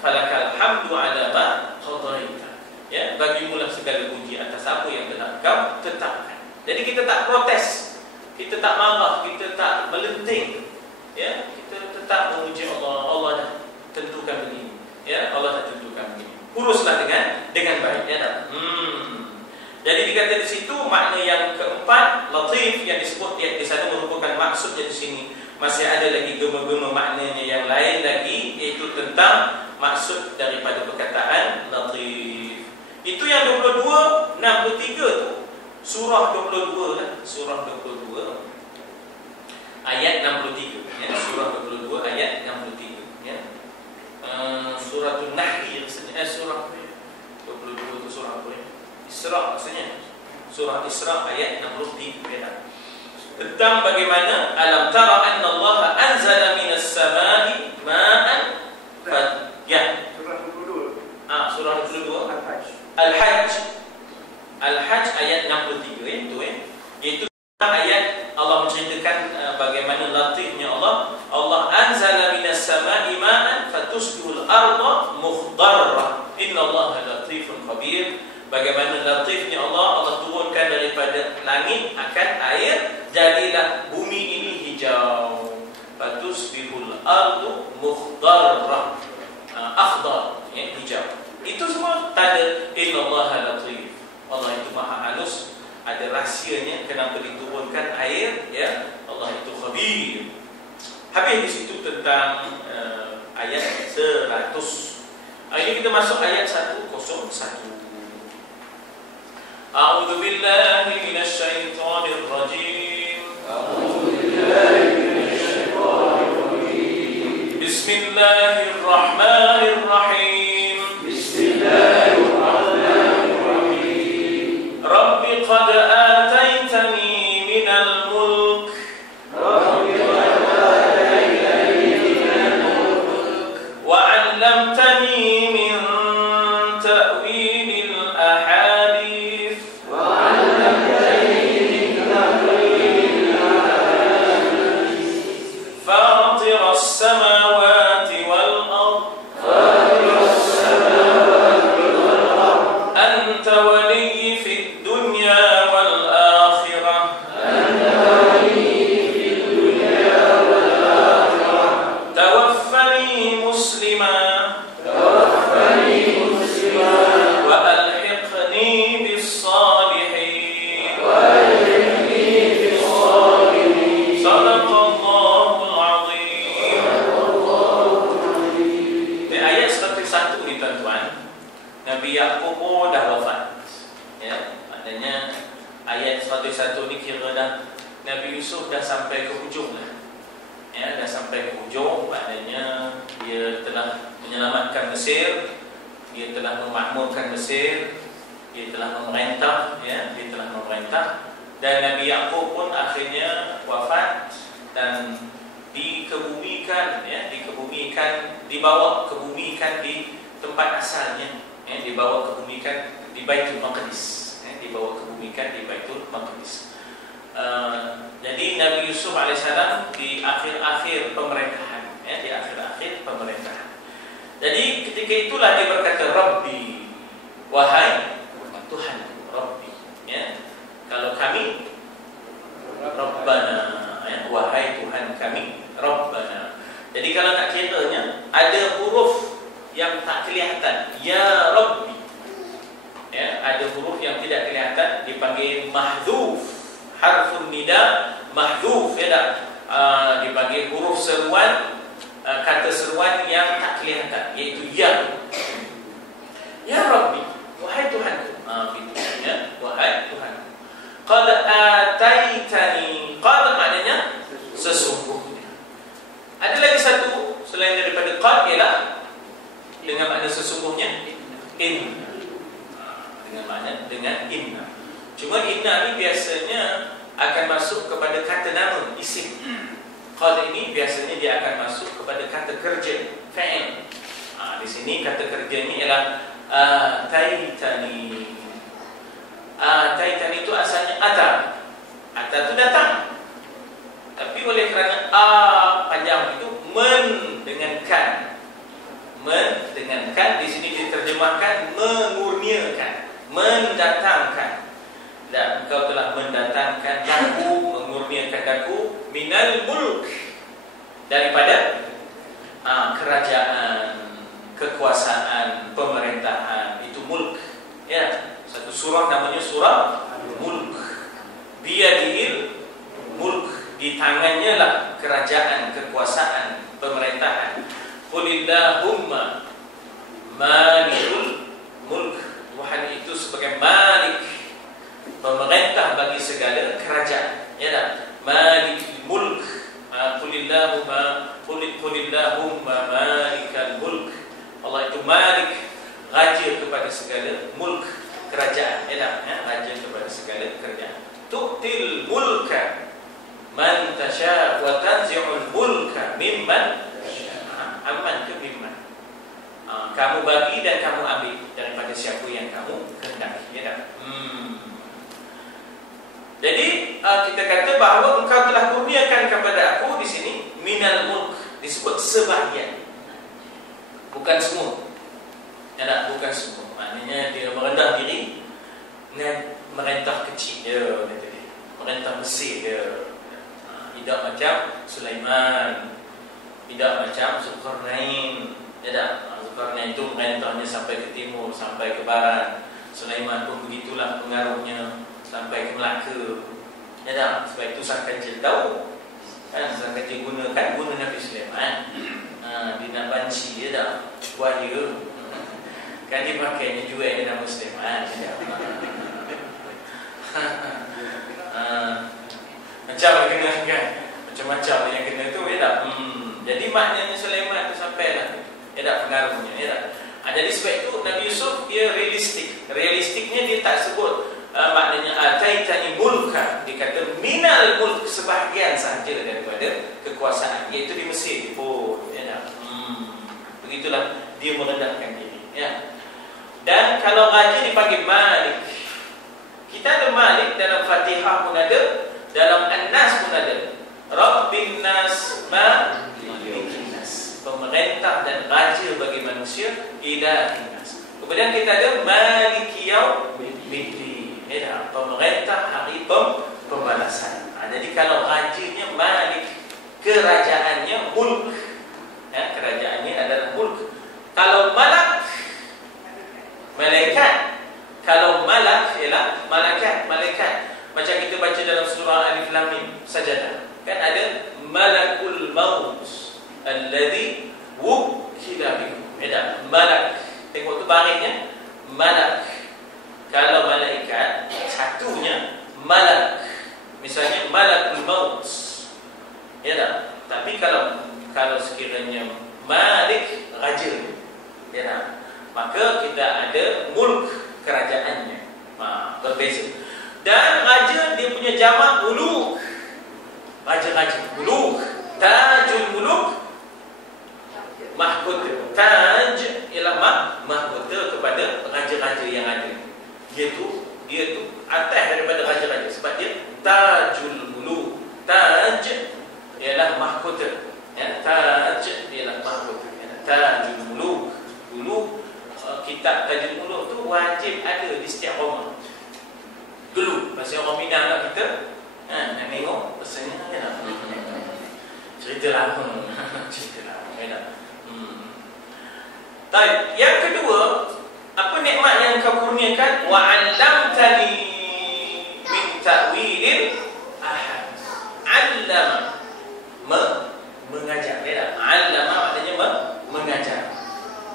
Falakal hamdu ala ma qadaita. Ya, bagimulah segala puji atas apa yang telah engkau tetapkan. Jadi kita tak protes, kita tak marah, kita tak melenting. Ya, kita tetap memuji Allah. Allah dah tentukan begini. Ya, Allah dah tentukan begini. Uruslah dengan baik. Ya tak? Jadi dikata di situ makna yang keempat, latif, yang disebut di sana merupakan maksudnya di sini. Masih ada lagi gema-gema maknanya yang lain lagi, iaitu tentang maksud daripada perkataan latif. Itu yang 22, 63 tu. Surah 22 lah. Surah 22 ayat 63. Ya, surah 22 ayat 63. Ya. Surah An-Nahl rasanya. Surah 22 itu surah apa ya? Isra rasanya. Surah Isra ayat 63. Ya. Tentang bagaimana alam tara anna Allah anzala minas samai ma'an ya. Surah 22. Surah 22 Al-Hajj. Al-Hajj. Al-Hajj ayat 63 itu iaitu ayat Allah menceritakan bagaimana latifnya Allah. Allah anzala minas samai ma'an fatusbihul arda mukhdarra. Innallaha latifun khabir. Bagaimana latifnya Allah. Allah turunkan daripada langit akan air, jadilah bumi ini hijau. Fatusbihul ardu mukhdarra. Akhdar, ya, hijau. Itu semua tanda innallaha latif. Allah itu maha halus. Ada rahsianya kenapa diturunkan air, ya. Allah itu khabir. Habis di situ tentang ayat 100. Ini kita masuk ayat 101. A'udzu billahi minasy syaithanir rajim. A'udzu billahi minasy syaithanir rajim. Bismillahirrahmanirrahim. Bismillahirrahmanirrahim. Rabbi qad ataitani minal mulk. Rabbi qad ataitani minal mulk. Wa 'allamtani min ta'wilil ahadith. Wa 'allamtani min ta'wilil ahadith. Fatiras samawati wal ard. Fatiras samawati wal ard. Anta waliyyi fid dunya wal akhirah. Anta waliyyi fid dunya wal akhirah. Tawaffani musliman. Tawaffani musliman. Wa alhiqni bis salihin. Wa alhiqni bis salihin. Sadaqallahul azim. Sadaqallahul azim. Di ayat 101 ni tuan-tuan, Nabi Yaqub pun dah wafat. Ya, maknanya ayat 101 ni kira dah Nabi Yusuf dah sampai ke hujung lah. ya, dah sampai ke ujung, maknanya dia telah menyelamatkan Mesir, dia telah memakmurkan Mesir, dia telah memerintah, ya, dia telah memerintah. Dan Nabi Yaqub pun akhirnya wafat dan dikebumikan, ya, dibawa kebumikan di tempat asalnya, ya, dibawa kebumikan di Baitul Maqdis, ya, dibawa kebumikan di Baitul Maqdis. Jadi Nabi Yusuf alaihissalam di akhir-akhir pemerintahan, ya, di akhir-akhir pemerintahan. Jadi ketika itulah dia berkata, Rabbi, wahai Tuhan, Rabbi, ya. Kalau kami, Rabbana, ya, wahai Tuhan kami, Rabbana. Jadi kalau nak kiranya ada huruf yang tak kelihatan, ya Rabbi, ya, ada huruf yang tidak kelihatan dipanggil mahdzuf. Harfun nida mahdzuf, ya tak? Dipanggil huruf seruan, kata seruan yang tak kelihatan, iaitu ya. Ya Rabbi, wahai Tuhanku. Gitu, ya, wahai Tuhanku. Qad ataitani. Qad maknanya sesungguhnya. Ada lagi satu selain daripada qad, ialah dengan makna sesungguhnya inna. Dengan inna. Cuma inna ni biasanya akan masuk kepada kata nama, isim. Qad ini biasanya dia akan masuk kepada kata kerja, fa'il. Di sini kata kerja ni ialah ataitani. Ataitani itu asalnya ata. Ata itu datang. Tapi oleh kerana panjang itu men dengan kan. Men dengan kan di sini diterjemahkan mengurniakan, mendatangkan. Dan engkau telah mendatangkan daku, mengurniakan daku minal mulk, daripada kerajaan, kekuasaan, pemerintahan. Itu mulk, ya. Satu surah namanya surah Mulk. Biyadil mulk, di tangannya lah kerajaan, kekuasaan, pemerintahan. Qulillahumma malikul mulk. Tuhan itu sebagai malik, pemerintah bagi segala kerajaan, ya tak? Malikul mulk. Qulillahumma malikal mulk. Allah itu malik, raja kepada segala mulk, kerajaan, ya tak? Ya, raja kepada segala kerajaan. Tu'til mulka man tasha wa tanzi'ul mulka mimman amman tu mimman. Kamu bagi dan kamu ambil daripada siapa yang kamu kehendaki, ya tak? Jadi kita kata bahawa engkau telah kurniakan kepada aku di sini minal mulk, disebut sebahagian, bukan semua, ya tak? Bukan semua. Maknanya dia merendah diri dengan merintah kecil dia, kata dia, merintah Mesir dia. Tidak macam Sulaiman, tidak macam Zulkarnain, ya tak? Zulkarnain itu merintahnya sampai ke timur, sampai ke barat. Sulaiman pun begitulah pengaruhnya sampai ke Melaka, ya tak? Sebab itu sang kancil tahu kan, sang kancil guna Nabi Sulaiman. Dia nak banci, ya tak? Buaya kan dia pakainya jual dia nama Sulaiman, ya tak? Macam yang kena kan, macam-macam yang kena tu, ya tak? Jadi maknanya Sulaiman tu sampai lah, ya tak, pengaruhnya, ya tak? Jadi sebab itu Nabi Yusuf dia realistik. Realistiknya dia tak sebut maknanya ataitani mulka, dia kata minal mulk, sebahagian sahaja daripada kekuasaan, iaitu di Mesir pun, ya tak? Begitulah dia merendahkan diri, ya. Dan kalau raja dipanggil Malik. Kita ada Malik dalam Fatihah pun ada, dalam An-Nas pun ada. Rabbin Nas, Malikin Nas, pemerintah dan raja bagi manusia, Ilahin Nas. Kemudian kita ada Maliki Yaumiddin, ya, pemerintah hari pembalasan. Jadi kalau rajanya Malik, kerajaannya mulk, ya, kerajaannya adalah mulk. Kalau malak, malaikat. Kalau malak ialah malaikat. Macam kita baca dalam surah Alif Lam Mim Sajadah, kan ada malakul maut alladhi wukila bikum, ya, malak. Tengok tu baringnya malak. Kalau malaikat satunya malak, misalnya malakul maut, ya tak? Tapi kalau sekiranya Malik raja, ya, maka kita ada mulk kerajaannya. Berbeza. Dan raja dia punya jamak muluk. Raja-raja, muluk. Tajul muluk, mahkota. Taj ialah mahkota kepada raja-raja yang ada. Dia tu atas daripada raja-raja sebab dia tajul muluk. Taj ialah mahkota. Ya, taj ialah mahkota. Ya, tajul muluk. Dulu kitab Tajul Muluk tu wajib ada di setiap rumah. Dulu masa orang Minang kat kita, nak tengok pesannya kan. Cerita lama. Cerita lama kan. Baik, yang kedua, apa nikmat yang kau kurniakan? Wa 'allamtani min ta'wilil ahad. 'Allama, mengajar. Ya, 'allama maknanya mengajar.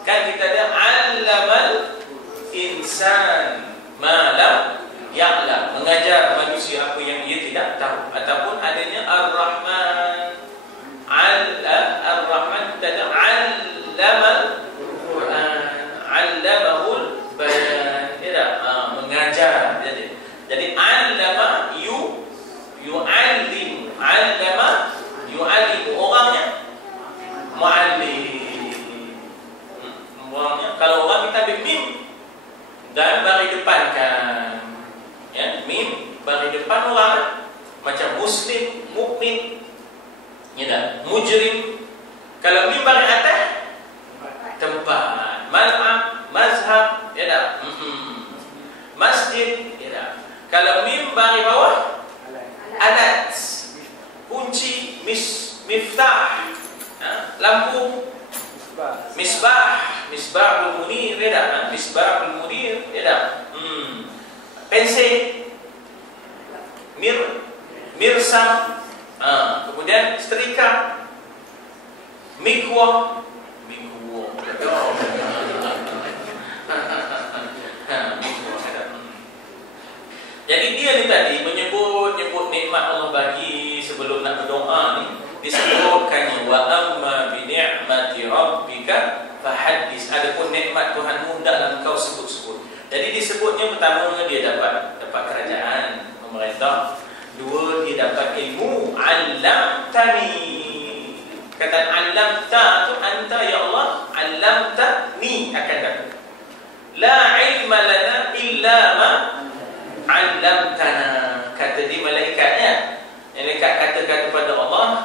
Kan kita ada 'allamal insan ma lam ya'lam, mengajar manusia apa yang ia tidak tahu. Ataupun adanya Ar-Rahman. Ar-Rahman kita ada 'allamal Quran, 'allamahul bayan. Mengajar. Jadi 'allama yu'allim. 'allama yu'allim, orangnya mu'allim. Kalau orang kita ambil mim dan bagi depankan, ya, mim bagi depan orang macam muslim, mukmin, ya dah, mujrim. Kalau mim bagi atas tempat, mal'am, mazhab, ya dah, masjid, ya dah. Kalau mim bagi bawah alat, kunci, miftah, lampu, misbahul munir, ya dah, misbahul munir, ya dah. Pensel, mirsam, kemudian setrika, mikwah. Jadi dia ni tadi menyebut nikmat Allah bagi sebelum nak berdoa ni, disebutkannya wa amma bi ni'mati rabbika fahaddis. Adapun nikmat Tuhanmu hendaklah engkau sebut-sebut. Jadi disebutnya pertama dia dapat kerajaan, memerintah. Dua, dia dapat ilmu. 'Allamtani. Kata 'allamta tu anta ya Allah, 'allamtani akan datang. La ilma lana illa ma 'allamtana. Kata di malaikatnya. Malaikat kata kepada Allah,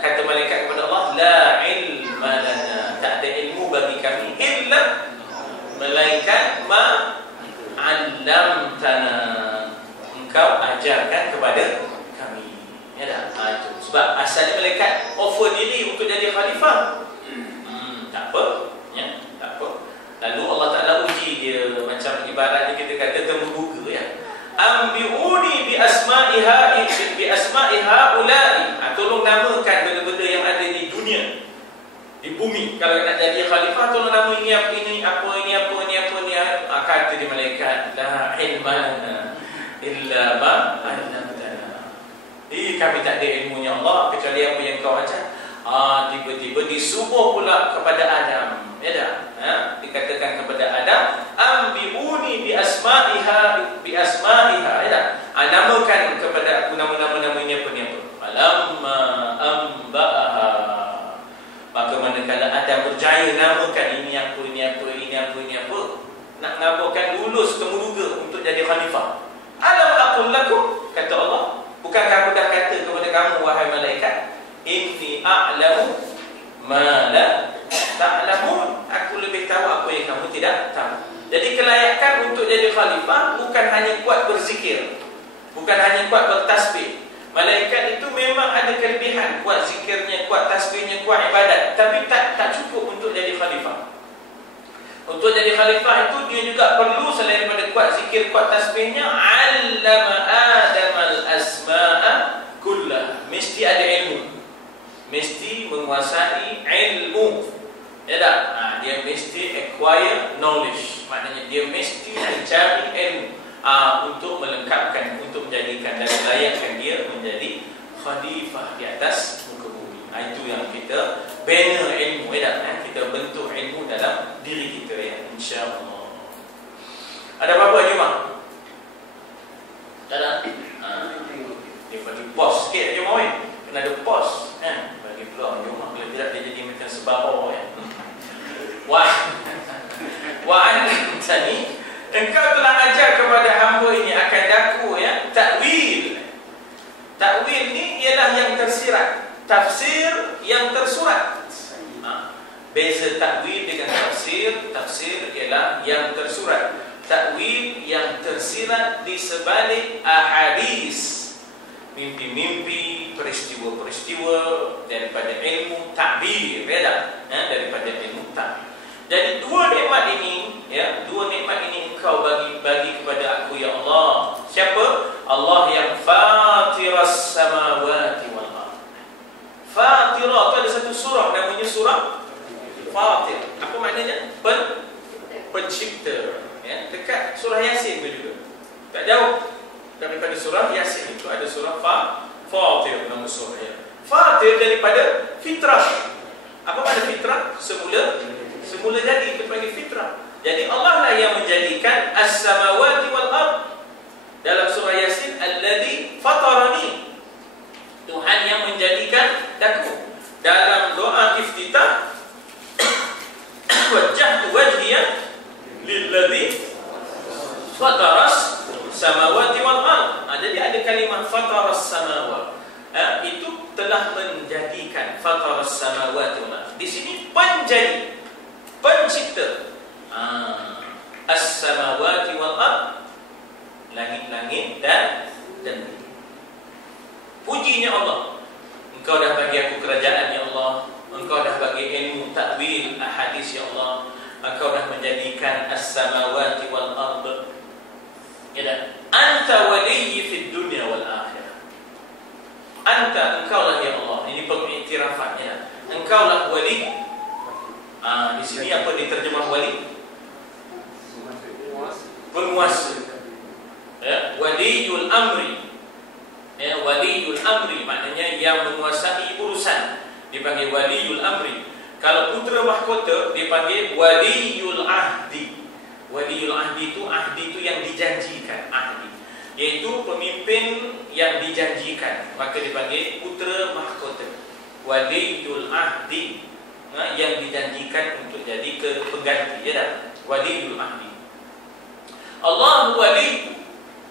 kata malaikat kepada Allah, la ilma lana, tak ada ilmu bagi kami illa, melainkan ma 'allamtana, engkau ajarkan kepada kami. Ya dah, itu sebab asalnya malaikat offer diri untuk jadi khalifah. Tak apa, ya, tak apa. Lalu Allah Taala uji dia, macam ibaratnya kita kata temu buka, ya. Ambiuni bi asma'iha ulai. Tolong namakan benda-benda yang ada di dunia, di bumi. Kalau nak jadi khalifah, tolong nama ini apa, ini apa, ini apa, ini apa, ini apa. Kata di malaikat, la ilma lana illa ma 'allamtana. Kami tak ada ilmunya Allah kecuali apa yang kau ajar. Tiba-tiba disuruh pula kepada Adam. Ya dah, dikatakan kepada Adam, ambiuni bi asma'iha, ya dah. Namakan kepada aku nama-nama ini apa ni apa. Alamma amba'aha. Maka manakala Adam berjaya namakan ini apa, ini apa, ini apa, ini apa, nak ngabarkan lulus temuruga untuk jadi khalifah. Alam aqul lakum, kata Allah, bukankah aku dah kata kepada kamu wahai malaikat, inni a'lamu ma la ta'lamun, aku lebih tahu apa yang kamu tidak tahu. Jadi kelayakan untuk jadi khalifah bukan hanya kuat berzikir, bukan hanya kuat bertasbih. Malaikat itu memang ada kelebihan, kuat zikirnya, kuat tasbihnya, kuat ibadat, tapi tak cukup untuk jadi khalifah. Untuk jadi khalifah itu dia juga perlu selain daripada kuat zikir, kuat tasbihnya, 'allama Adamal asma'a kullah, mesti ada ilmu, mesti menguasai ilmu. Ya tak? Dia mesti acquire knowledge, maknanya dia mesti mencari ilmu untuk melengkapkan, untuk menjadikan dan melayakkan dia menjadi khalifah di atas muka bumi. Itu yang kita bina ilmu, kita bentuk ilmu dalam diri kita, ya, insya-Allah. Ada apa-apa je, Mak? Tak ada? Dia bagi pos sikit je, Mak. Kena ada pos, bagi peluang je, Mak. Kalau tidak dia jadi macam sebarau, ya. Wa'an-tani, engkau telah ajar kepada hamba ini akan daku, ya, takwil. Takwil ni ialah yang tersirat, tafsir yang tersurat. Beza takwil dengan tafsir. Tafsir ialah yang tersurat, takwil yang tersirat di sebalik ahadis, mimpi-mimpi, peristiwa-peristiwa daripada ilmu takbir, daripada ilmu takbir. Jadi dua nikmat ini, ya, dua nikmat ini engkau bagi kepada aku, ya Allah. Siapa? Allah yang fatiras samawati wal ardh. Fatirah itu ada satu surah namanya surah Fatir. Apa maknanya? Pencipta, ya, dekat surah Yasin juga. Tak jauh daripada surah Yasin itu ada surah Fatir, nama surahnya. Fatir daripada fitrah. Apa makna fitrah? Semula jadi, itu panggil fitrah. Jadi Allah lah yang menjadikan as-samawati wal ardh. Dalam surah Yasin, alladzi fatarani, Tuhan yang menjadikan daku. Dalam doa iftitah, wajjahtu wajhiya lilladzi fataras samawati wal ardh. Jadi ada kalimah fataras samawati. Itu telah menjadikan fataras samawati wal ardh. Di sini penjadi, pencipta. As-samawati wal ardh, langit-langit dan bumi. Pujinya Allah, engkau dah bagi aku kerajaan, ya Allah. Engkau dah bagi ilmu takwil ahadis, ya Allah. Engkau dah menjadikan as-samawati wal ardh. Ya, anta waliyyi fid dunya wal akhirah. Anta, engkaulah ya Allah. Ini pengiktirafan, ya. Engkaulah wali. Di sini apa diterjemah wali? Penguasa. Ya, waliyul amri. Ya, waliyul amri maknanya yang menguasai urusan, dipanggil waliyul amri. Kalau putera mahkota dipanggil waliyul ahdi. Waliyul ahdi itu yang dijanjikan, ahdi, yaitu pemimpin yang dijanjikan, maka dipanggil putera mahkota. Waliyul ahdi, yang dijanjikan untuk jadi pengganti, ya dah. Waliyul ahdi. Allahu wali,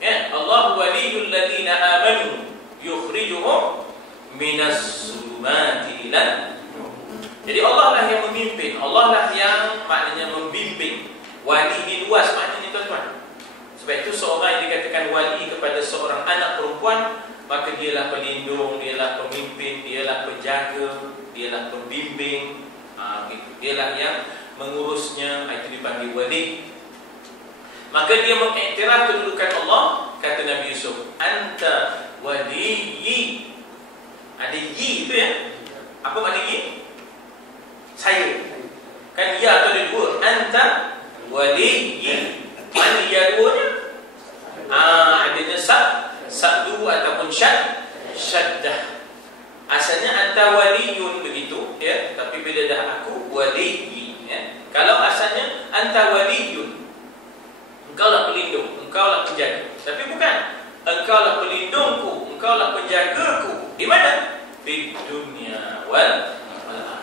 ya, Allahu waliyul ladzina amanu yukhrijuhum minas zulumati ilan. Jadi Allah lah yang memimpin, Allah lah yang maknanya membimbing. Wali ni luas maknanya, tuan-tuan. Sebab itu seorang yang dikatakan wali kepada seorang anak perempuan, maka dialah pelindung, dialah pemimpin, dialah penjaga, dialah pembimbing, gitu. Dialah yang mengurusnya, itu dipanggil wali. Maka dia mengiktiraf kedudukan Allah. Kata Nabi Yusuf, anta waliyyi. Ada yi itu, ya. Apa makna yi? Saya. Kan ya tu ada dua. Anta waliyyi. Mana ya duanya? Adanya satu ataupun syaddah. Asalnya anta waliyun begitu, ya. Tapi bila dah aku waliyyi, ya. Kalau asalnya anta waliyun, engkaulah pelindung, engkaulah penjaga. Tapi bukan, engkaulah pelindungku, engkaulah penjagaku. Di mana? Di dunia wal akhirah.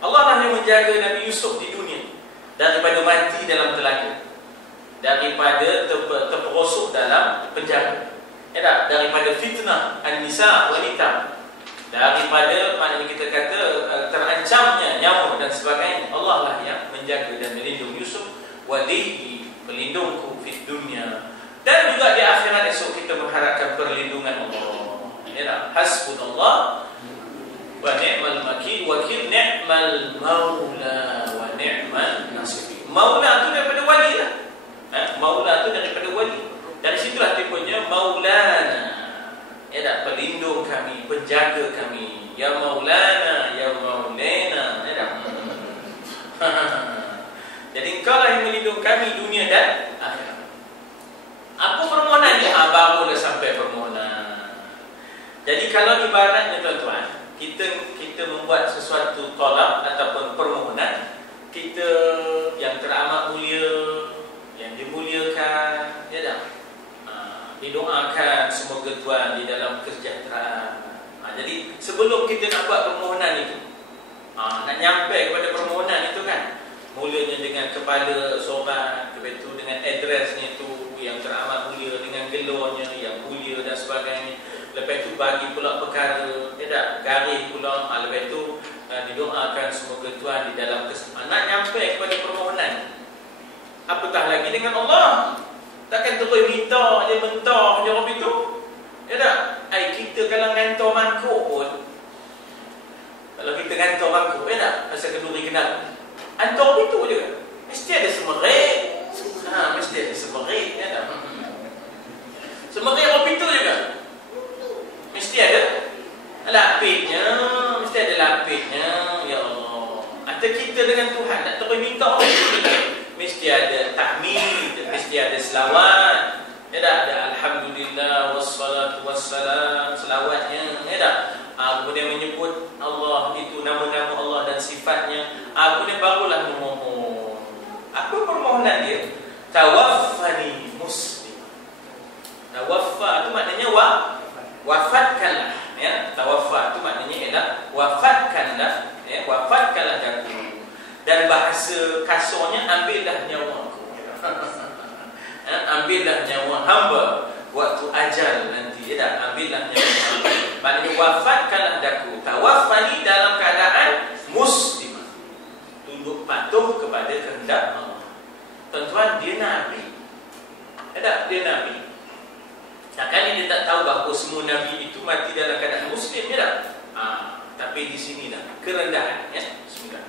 Allah lah yang menjaga Nabi Yusuf di dunia daripada mati dalam telaga, daripada terperosok dalam penjara, ya tak? Daripada fitnah an-nisa, wanita, daripada maknanya kita kata terancamnya nyawa dan sebagainya. Allah lah yang menjaga dan melindungi Yusuf. Waliyyi, pelindungku fid dunya, dan juga di akhirat esok kita mengharapkan perlindungan Allah. Ya tak? Hasbunallah wa ni'mal wakil, ni'mal maula wa ni'mal nasir. Maula tu daripada wali lah. Maula tu daripada wali. Dari situlah tipenya maulana. Ya tak? Pelindung kami, penjaga kami. Ya maulana, ya maulana. Ya tak? Jadi engkau lah yang melindungi kami dunia dan akhirat. Apa permohonannya? Barulah sampai permohonan. Jadi kalau ibaratnya, tuan-tuan, kita membuat sesuatu tolak ataupun permohonan, kita yang teramat mulia, yang dimuliakan, ya tak? Didoakan semoga Tuhan di dalam kesejahteraan. Jadi sebelum kita nak buat permohonan itu, nak nyampe kepada permohonan itu kan, mulanya dengan kepala sorat, lepas itu dengan adresnya itu yang teramat mulia, dengan gelarnya yang mulia dan sebagainya. Lepas itu bagi pula perkara, ya tak? Garis pula, lepas itu didoakan semoga Tuhan di dalam kesempatan. Nak nyampe kepada permohonan, apatah lagi dengan Allah. Takkan terus minta dia mentah je orang itu, ya tak? Kita kalau ngantar mangkuk pun, kalau kita ngantar mangkuk, ya tak? Asal kenduri kenal, hantar itu je, mesti ada semerik. Mesti ada semerik, ya tak? Semerik orang itu juga mesti ada lapiknya, mesti ada lapiknya. Ya Allah, atau kita dengan Tuhan nak terus minta orang itu juga, mesti ada tahmid, mesti ada selawat, ya tak? Ada alhamdulillah wassalatu wassalam, selawatnya, ya tak? Kemudian menyebut Allah itu, nama-nama Allah dan sifatnya. Kemudian barulah memohon. Apa permohonan dia? Tawaffani muslim. Tawaffa itu maknanya wafatkanlah, ya. Tawaffa itu maknanya ialah wafatkanlah, ya. Wafatkanlah daku. Dan bahasa kasarnya, ambillah nyawaku. Ambillah nyawa hamba waktu ajal nanti, ya tak? Ambillah nyawa hamba. Maknanya wafatkanlah daku. Tawaffani dalam keadaan muslim, tunduk patuh kepada kehendak Allah. Tuan-tuan, dia Nabi, ya tak? Dia Nabi. Takkan dia tak tahu bahawa semua Nabi itu mati dalam keadaan muslim, ya tak? Tapi di sinilah kerendahan, ya. Bismillah.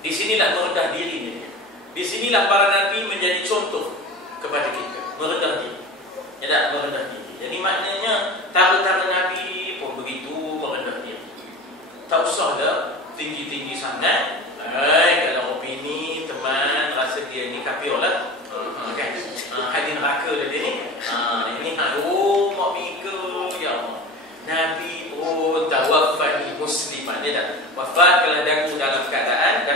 Di sinilah merendah dirinya. Di sinilah para Nabi menjadi contoh kepada kita, merendah diri, ya tak? Merendah diri. Jadi maknanya tara-tara Nabi pun begitu, merendah diri. Tak usah dah tinggi-tinggi sangat. Kalau opini teman rasa dia ni kafir lah, kan? Hadin neraka dah dia ni. Ini mak mikir, ya Allah. Nabi pun tawaffani musliman, dia dah wafatkanlah daku dalam keadaan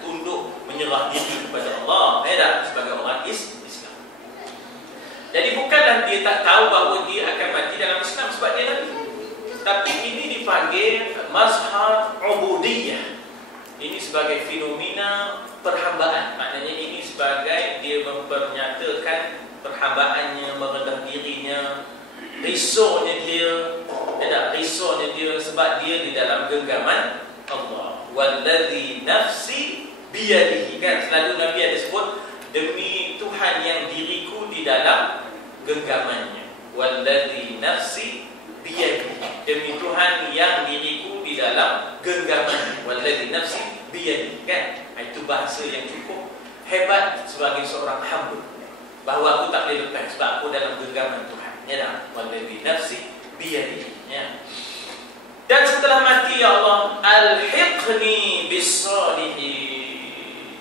tunduk menyerah diri kepada Allah, ya dah, sebagai orang Islam. Jadi bukanlah dia tak tahu bahawa dia akan mati dalam Islam sebab dia Nabi, tapi ini dipanggil mazhar ubudiyah. Ini sebagai fenomena perhambaan. Maknanya ini sebagai dia mempernyatakan perhambaannya, merendah dirinya, risaunya dia, risaunya dia sebab dia di dalam genggaman Allah. Walladzi nafsi biyadihi, kan? Selalu Nabi ada sebut, demi Tuhan yang diriku di dalam genggamannya. Walladzi nafsi biyadihi, demi Tuhan yang diriku di dalam genggamannya. Walladzi nafsi biyadihi, kan? Itu bahasa yang cukup hebat sebagai seorang hamba, bahawa aku tak boleh lepas sebab aku dalam genggaman Tuhan, ya tak? Walladzi nafsi biyadihi, ya. Dan setelah mati, ya Allah, alhiqni bis-shalihin,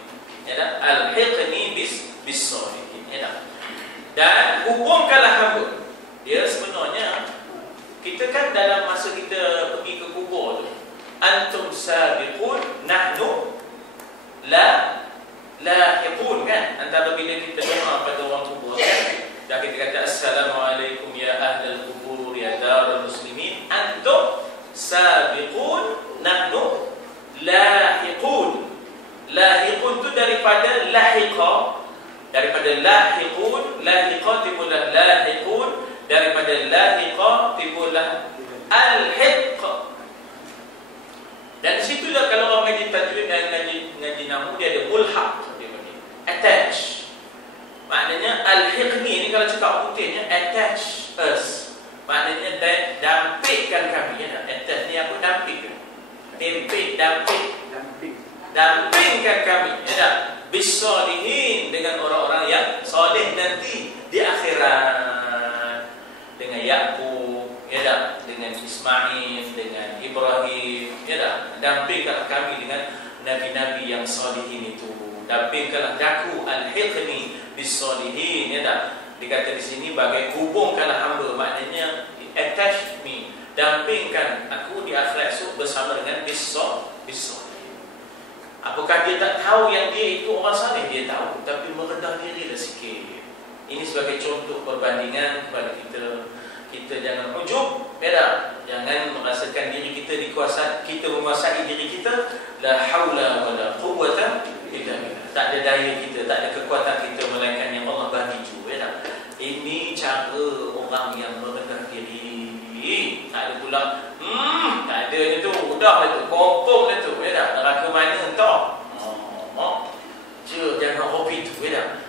ya tak? Alhiqni bis-shalihin, ya tak? Dan hubungkanlah hamba. Dia sebenarnya, kita kan dalam masa kita pergi ke kubur tu, antum sabiqun nahnu lahiqun, kan? Antara bila kita doa pada orang kubur, kan? Dan kita kata assalamualaikum ya ahlal kubur ya darul muslimin, antum sabiqun nahnu lahiqun. Lahiqun tu daripada lahiqa, lahiqa tibulah lahiqun, daripada lahiqa tibulah alhiq. Dan disitulah kalau orang ngaji tajwid dan ngaji nahwu, dia ada mulhaq, dia panggil attach. Maknanya alhiqni ni kalau cakap putihnya attach us. Maknanya dampikkan kami, ya. Attach ni apa? Dampik. Tempik, dampingkan kami, ya tak? Bis-shalihin, dengan orang-orang yang soleh nanti di akhirat, dengan Yaqub, ya tak? Dengan Ismail, dengan Ibrahim, ya tak? Dampingkanlah kami dengan nabi-nabi yang solihin itu. Dampingkanlah daku, alhiqni bis-shalihin, ya tak? Dikata di sini bagai hubungkanlah hamba, maknanya attach me, dampingkan aku di akhirat esok bersama dengan bis-solihin. Apakah dia tak tahu yang dia itu orang saleh? Dia tahu, tapi merendah dirilah sikit. Ini sebagai contoh perbandingan kepada kita. Kita jangan ujub, beda. Jangan merasakan diri kita dikuasai, kita menguasai diri kita. La haula wala quwwata illa billah. Tak ada daya kita, tak ada kekuatan kita melainkan yang Allah bagi ju, beda. Ini cara orang yang merendah diri. Tak ada pula tak ada tu, udahlah tu, confirm lah tu, beda. Neraka mana entah. Jangan hobi tu, beda.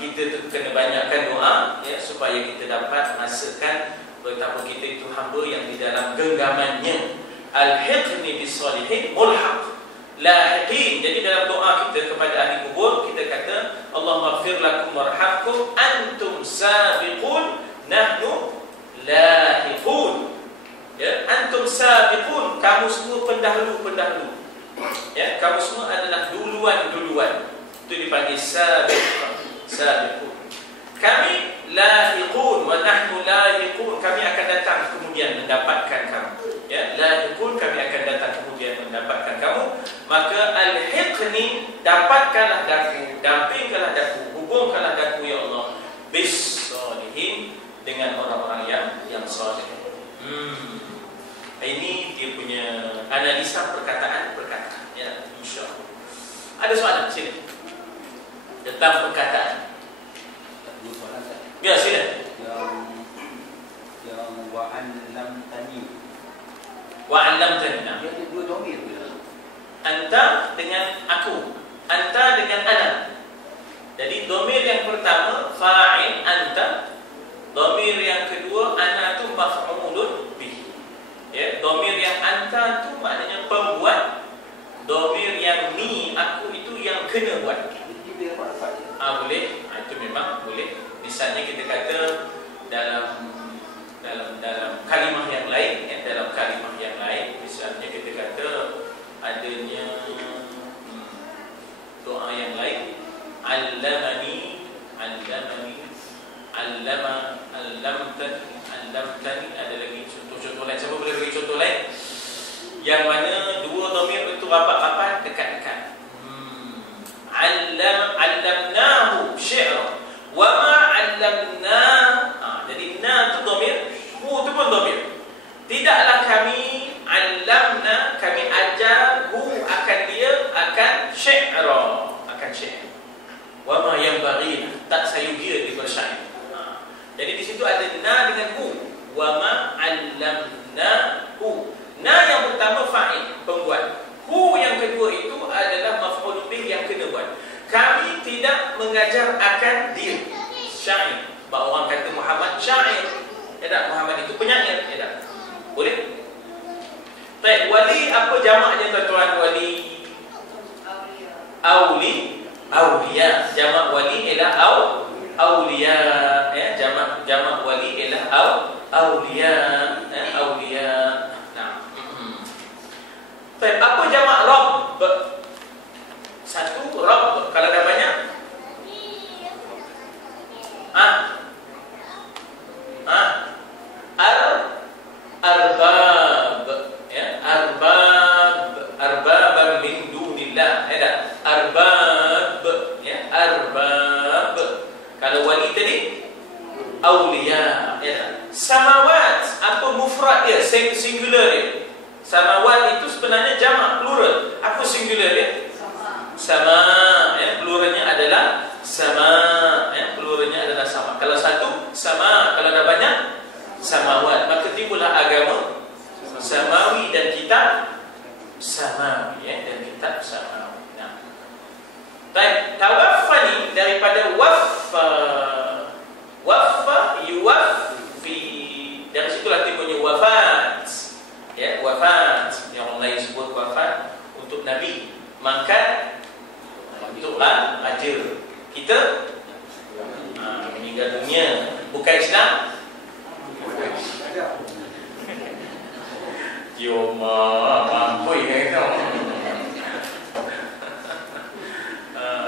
Kita tu kena banyakkan doa ya, supaya kita dapat rasakan betapa kita itu hamba yang di dalam genggamannya. Al-hiqni bis-salihin mulhaq lahiqin. Jadi dalam doa kita kepada ahli kubur, kita kata Allahumma ighfir lakum warhamkum antum sabiqun nahnu lahiqun. Ya, antum sabiqun, kamu semua pendahulu-pendahulu. Ya, kamu semua adalah duluan-duluan. Itu dipanggil sabiqun. Kami lahiqun wa nahnu lahiqun, kami akan datang kemudian mendapatkan kamu. Ya, lahiqun, kami akan datang kemudian mendapatkan kamu. Maka al-hiqni, dapatkanlah daku, dampingkanlah daku, hubungkanlah daku ya Allah bis-solihin, dengan orang-orang yang saleh. Ini dia punya analisa perkataan-perkataan ya, insyaallah. Ada soalan sini tentang perkataan? Ya, sila. Yang wa'allamtani. Wa'allamtani. Dia ada dua domir bila. Anta dengan aku, anta dengan ana. Jadi domir yang pertama fa'il anta, domir yang kedua ana tu maf'ulun bih. Ya, domir yang anta tu maknanya pembuat, domir yang ni aku itu yang kena buat. Boleh. Itu memang boleh. Misalnya kita kata dalam kalimah yang lain ya, dalam kalimah yang lain misalnya kita kata adanya doa yang lain, allamani allamtani. Ada lagi contoh-contoh lain. Siapa boleh bagi contoh lain yang mana dua dhamir itu rapat-rapat dekat-dekat? Allamnahu syi'ra wa ma 'allamna. Jadi na tu dhamir, hu tu pun dhamir. Tidaklah kami 'allamna, kami ajar hu akan dia akan syi'ra, akan syi'r. Wa ma yanbaghi, tak sayugia dia bersyair. Jadi di situ ada na dengan hu. Wa ma 'allamnahu. Na yang pertama fa'il, pembuat. Hu yang kedua itu adalah maf'ul bih yang kena buat. Kami tidak mengajar akan dia syair. Bahawa orang kata Muhammad syair. Ya tak? Muhammad itu penyair. Ya tak? Boleh? Baik, wali apa jamaknya tuan-tuan? Wali Aulia. Jamak wali ialah Aulia. Ya, jamak wali ialah Aulia. Aulia. Baik, apa jamak Rabb? Satu, Rabb. Kalau dah banyak Arbab. Ya, Arbab min dunillah. Ya tak? Arbab. Ya, Arbab. Kalau wali tadi Aulia. Ya tak? Samawat, apa mufrad dia? Singular dia. Samawat itu sebenarnya jamak, plural. Apa singular dia? Sama. Ya, pluralnya adalah sama. Ya, pluralnya adalah sama. Kalau satu, sama. Kalau dah banyak, samawat. Maka timbullah agama samawi dan kitab samawi. Ya, dan kitab samawi. Nah. Baik, tawaffani daripada waffa. Waffa yuwaffi. Dari situlah timbulnya wafat. Ya, wafat. Yang orang lain sebut wafat untuk Nabi. Maka untuklah ajal kita meninggal dunia. Bukan Islam. Yo mampu ya.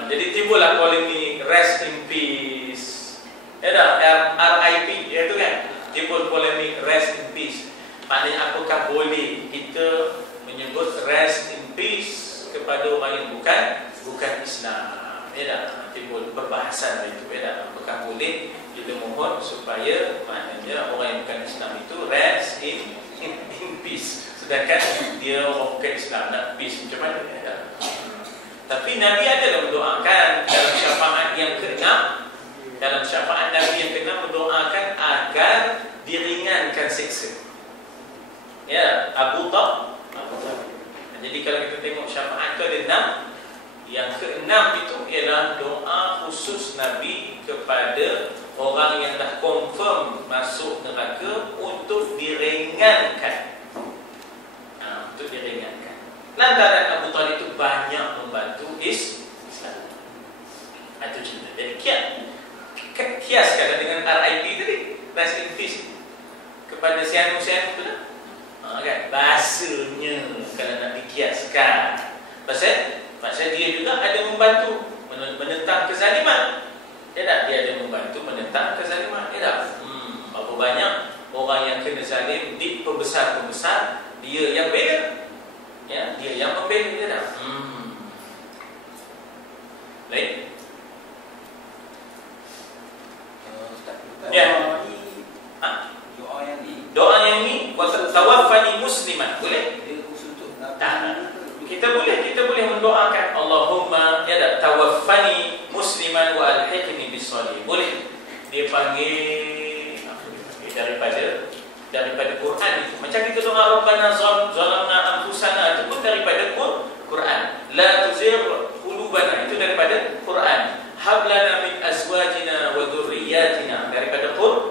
Jadi timbullah polemik rest in peace. Ya dah, RIP itu kan. Timbul polemik rest in peace. Maknanya apakah boleh kita menyebut rest in peace kepada orang yang bukan Islam? Ya tak? Timbul perbahasan itu. Ya tak? Apakah boleh kita mohon supaya maknanya orang yang bukan Islam itu rest in peace, sedangkan dia orang bukan Islam nak peace macam mana? Ya tak? Tapi Nabi adalah mendoakan dalam syafaat yang ke-6. Dalam syafaat Nabi yang ke-6 mendoakan agar diringankan siksa. Ya, Abu Talib. Jadi kalau kita tengok syafaat itu ada 6. Yang ke-6 itu ialah doa khusus Nabi kepada orang yang dah confirm masuk neraka untuk diringankan. Untuk diringankan. Lantaran Abu Talib itu banyak membantu Islam. Itu cerita. Jadi kiaskan dengan RIP tadi, rest in peace, kepada sianu-sianu tu lah. Kan? Bahasanya kalau nak dikiaskan, pasal dia juga ada membantu menentang kezaliman. Ya tak? Dia ada membantu menentang kezaliman. Ya tak? Berapa banyak orang yang kena zalim di pembesar-pembesar, dia yang bela. Ya, dia yang membela. Ya tak? Baik. Ya. Doa yang ni tawaffani musliman. Boleh? Tak. Kita boleh mendoakan Allahumma ya dak tawaffani musliman wa alhiqni bis salihin. Boleh. Dia panggil daripada Quran itu. Macam kita doa Rabbana zalamna anfusana itu pun daripada Quran. La tuzigh qulubana itu daripada Quran. Hablana min azwajina wa dhurriyyatina daripada Quran.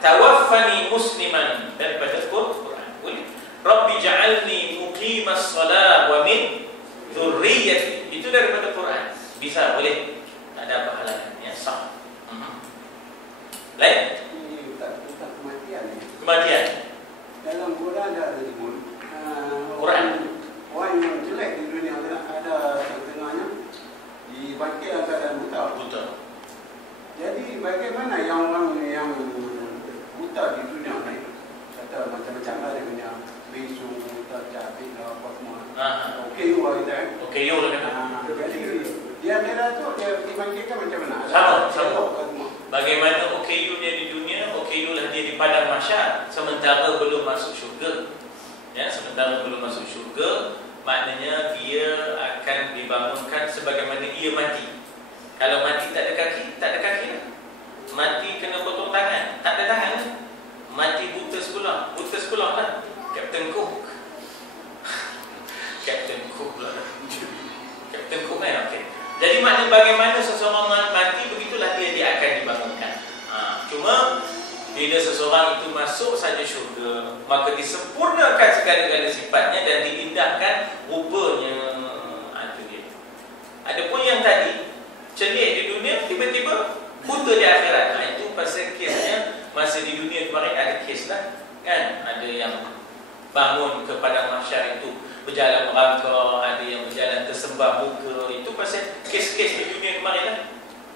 Tawaffani musliman daripada Quran. Boleh. Rabbi ja'alni muqimas salat wa min dhurriyyati itu daripada Quran. Bisa, boleh. Tak ada apa halangan. Ya, sah. Lain? Ini tentang kematian. Kematian. Dalam Quran ada disebut Quran. Orang yang jelek di dunia ada setengahnya dibangkitkan keadaan buta. Jadi bagaimana yang orang yang buta di dunia ni, kata macam-macam lah dia punya bisu, buta, cabik lah apa semua. Okey lah kita kan. Okey lah kata. Jadi dia akhirat tu dia dibangkitkan macam mana? Sama. Bagaimana OKU-nya di dunia, OKU lah dia di padang mahsyar sementara belum masuk syurga. Ya, sementara belum masuk syurga, maknanya dia akan dibangunkan sebagaimana ia mati. Kalau mati tak ada kaki lah. Mati kena potong tangan, tak ada tangan. Mati buta sekolah lah. Captain Cook. Captain Cook lah. Captain Cook kan, okey. Jadi maknanya bagaimana seseorang mati, begitulah dia akan dibangunkan. Cuma bila seseorang itu masuk saja syurga, maka disempurnakan segala-gala sifatnya dan diindahkan rupanya. Itu dia. Adapun yang tadi celik di dunia, tiba-tiba buta di akhirat. Itu pasal kesnya masa di dunia kemarin ada kes lah, kan? Ada yang bangun ke padang mahsyar itu berjalan merangkak, ada yang berjalan tersembah muka. Itu pasal kes-kes di dunia kemarin lah.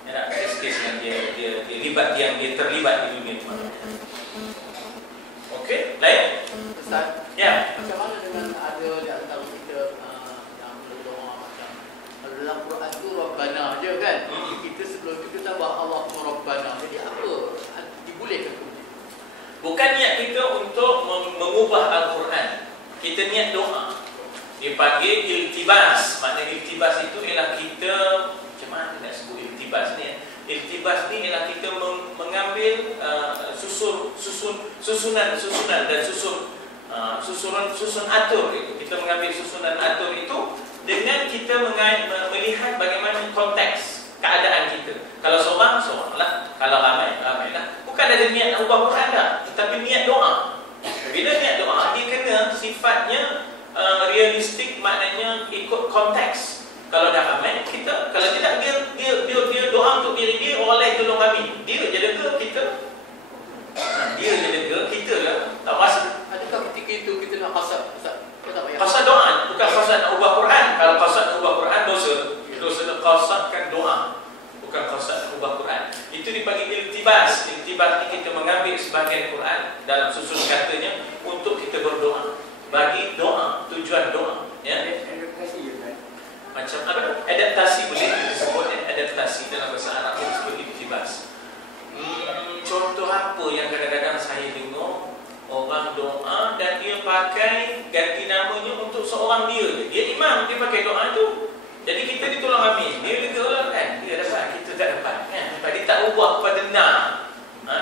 Ya, kes-kes yang dia terlibat di dunia kemarin. Okey, lain? Ustaz, Ya. macam mana dengan ada di antara kita yang berdoa macam dalam Quran tu Rabbana je kan? Kita sebelum itu kita tambah Allahumma Rabbana. Jadi apa? Dibolehkan tu? Bukan niat kita untuk mengubah Al-Quran. Kita niat doa. Dipanggil iltibas. Maknanya iltibas itu ialah kita, macam mana nak sebut iltibas ni? Iltibas ni ialah kita mengambil susunan dan susun atur itu. Kita mengambil susunan atur itu dengan kita melihat bagaimana konteks keadaan kita. Kalau seorang lah, kalau ramai lah. Bukan ada niat ubah Quran dah, tetapi niat doa. Bila niat doa, dia kena sifatnya realistik, maknanya ikut konteks. Kalau dah ramai, kita, kalau tidak dia doa untuk diri dia, orang lain tolong kami. Dia je lega, kita. Dia je lega, kita lah. Tak rasa. Adakah ketika itu kita nak qasad? Qasad doa, bukan qasad nak ubah Quran. Kalau qasad nak ubah Quran, dosa. Dosa nak qasadkan doa, bukan qasad nak ubah Quran. Itu dipanggil iltibas. Iltibas ni kita mengambil sebahagian Quran dalam susun katanya untuk pakai doa tu. Jadi kita ditolong amin. Dia lega lah kan. Dia dapat, kita tak dapat kan. Dia tak ubah kepada nak.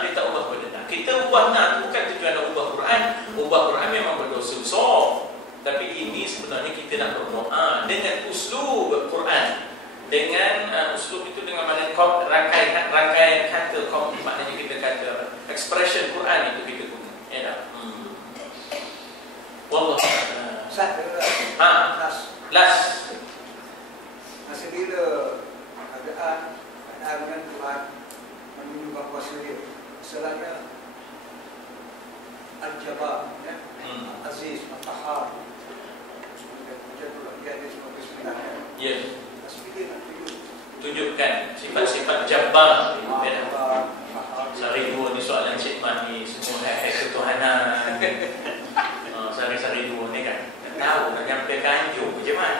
Dia tak ubah kepada nak. Kita ubah nak tu bukan tujuan nak ubah Quran. Ubah Quran memang berdosa besar. Tapi ini sebenarnya kita nak berdoa dengan uslub Quran. Dengan uslub itu dengan makna rangkaian kata, maknanya kita kata expression Quran itu kita guna. Ya tak? Wallah. Last. Masa bila keadaan Tuhan menunjukkan kuasa dia, selainnya Al-Jabbar, ya? Aziz, Al-Qahhar, macam itulah dia ada sebagai sebenarnya. Ya. Masa bila nak tunjukkan sifat-sifat Jabbar. Sari dua ni soalan Cik Man ni semua ketuhanan. Sari-sari dua ni kan tak tahu nak nyampe ke Anjur je Man.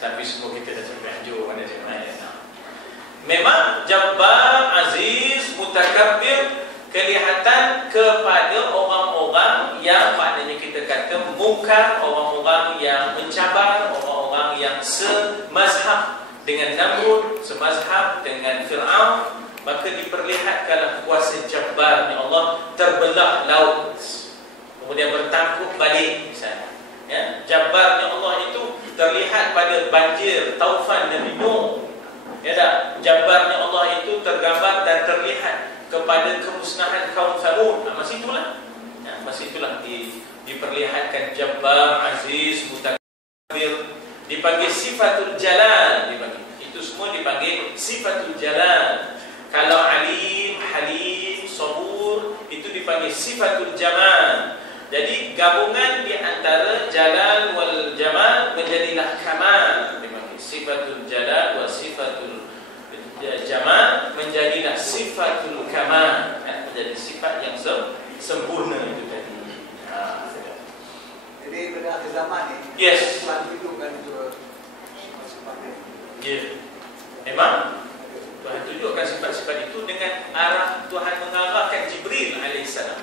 Tapi semua kita dah sampai Anjur pada Cik Man. Memang Jabbar, Aziz, Mutakabbir kelihatan kepada orang-orang yang maknanya kita kata mungkar, orang-orang yang mencabar, orang-orang yang semazhab dengan Namrud, semazhab dengan Fir'aun. Maka diperlihatkanlah kuasa Jabbarnya Allah, terbelah laut kemudian bertangkup balik misalnya. Ya, Jabbarnya Allah itu terlihat pada banjir taufan Nabi Nuh. Ya tak? Jabbarnya Allah itu tergambar dan terlihat kepada kemusnahan kaum Thamud. Masa itulah. Ya, masa itulah diperlihatkan Jabbar, Aziz, Mutakabbir, dipanggil sifatul jalal, dipanggil. Itu semua dipanggil sifatul jalal. Kalau alim, halim, sabur, itu dipanggil sifatul jamal. Jadi gabungan di antara jalal wal jamal menjadilah kamal. Dipanggil sifatul jalal wa sifatul jamal menjadilah sifatul kamal. Menjadi sifat yang sempurna itu tadi. Jadi pada akhir zaman ni, yes, Tuhan tunjukkan juga sifat-sifatnya. Ya. Memang Tuhan tunjukkan sifat-sifat itu dengan arah Tuhan mengarahkan Jibril alaihissalam.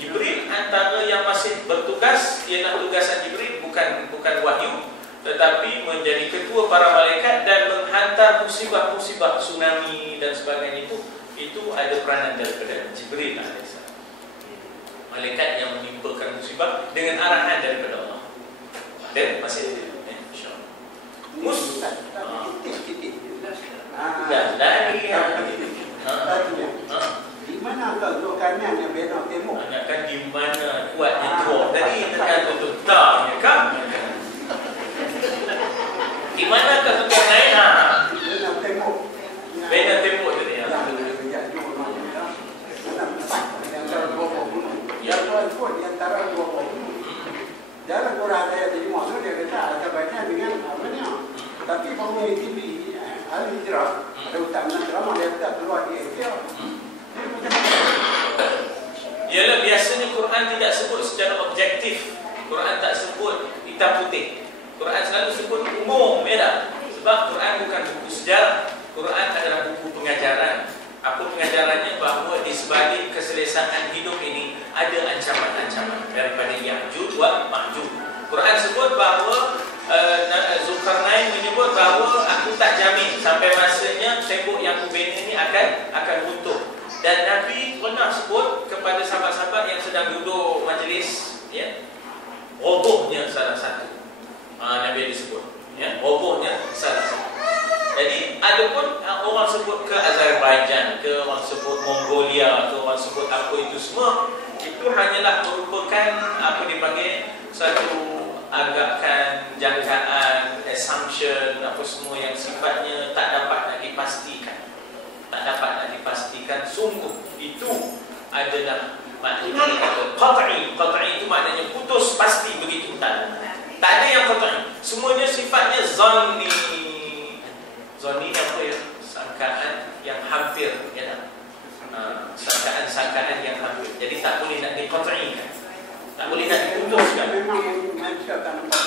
Jibril antara yang masih bertugas ialah tugasan Jibril bukan wahyu, tetapi menjadi ketua para malaikat dan menghantar musibah-musibah tsunami dan sebagainya itu ada peranan daripada Jibril alaihissalam. Malaikat yang menimpakan musibah dengan arahan daripada Allah. Dan masih ada insya-Allah. Di mana kalau kanan yang benar tembok? Kan di mana kuatnya drop tadi tekan tutup taknya kan? Di mana ke tukar lain Benar tembok. Benar tembok tadi ya. Yang tuan pun di antara dua orang. Dalam Quran ayat 5 dia kata ada banyak dengan namanya. Tapi penghuni TV Al-Hijrah ada utama drama dia tak keluar di Asia. Ialah biasanya Quran tidak sebut secara objektif. Quran tak sebut hitam putih. Quran selalu sebut umum, ya tak? Sebab Quran bukan buku sejarah. Quran adalah buku pengajaran. Apa pengajarannya? Bahawa di sebalik keselesaan hidup ini ada ancaman-ancaman daripada Ya'juj wa Ma'juj. Quran sebut bahawa Zulkarnain menyebut bahawa aku tak jamin sampai masanya tembok yang aku bina ini akan runtuh. Dan Nabi pernah sebut kepada sahabat-sahabat yang sedang duduk majlis, ya, robohnya salah satu. Nabi disebut, ya, robohnya salah satu. Jadi ada pun orang sebut ke Azerbaijan, ke orang sebut Mongolia, ke orang sebut apa itu semua, itu hanyalah merupakan apa dipanggil satu agakan, jangkaan, assumption, apa semua yang sifatnya tak dapat nak dipastikan. Tak dapat nak dipastikan sungguh itu adalah maknanya qat'i. Qat'i itu maknanya putus pasti begitu. Tak ada yang qat'i. Semuanya sifatnya zanni. Zanni apa ya? Sangkaan yang hampir, ya tak? Sangkaan yang hampir. Jadi tak boleh nak diqat'ikan. Tak boleh nak diputuskan. Manusia tak nampak.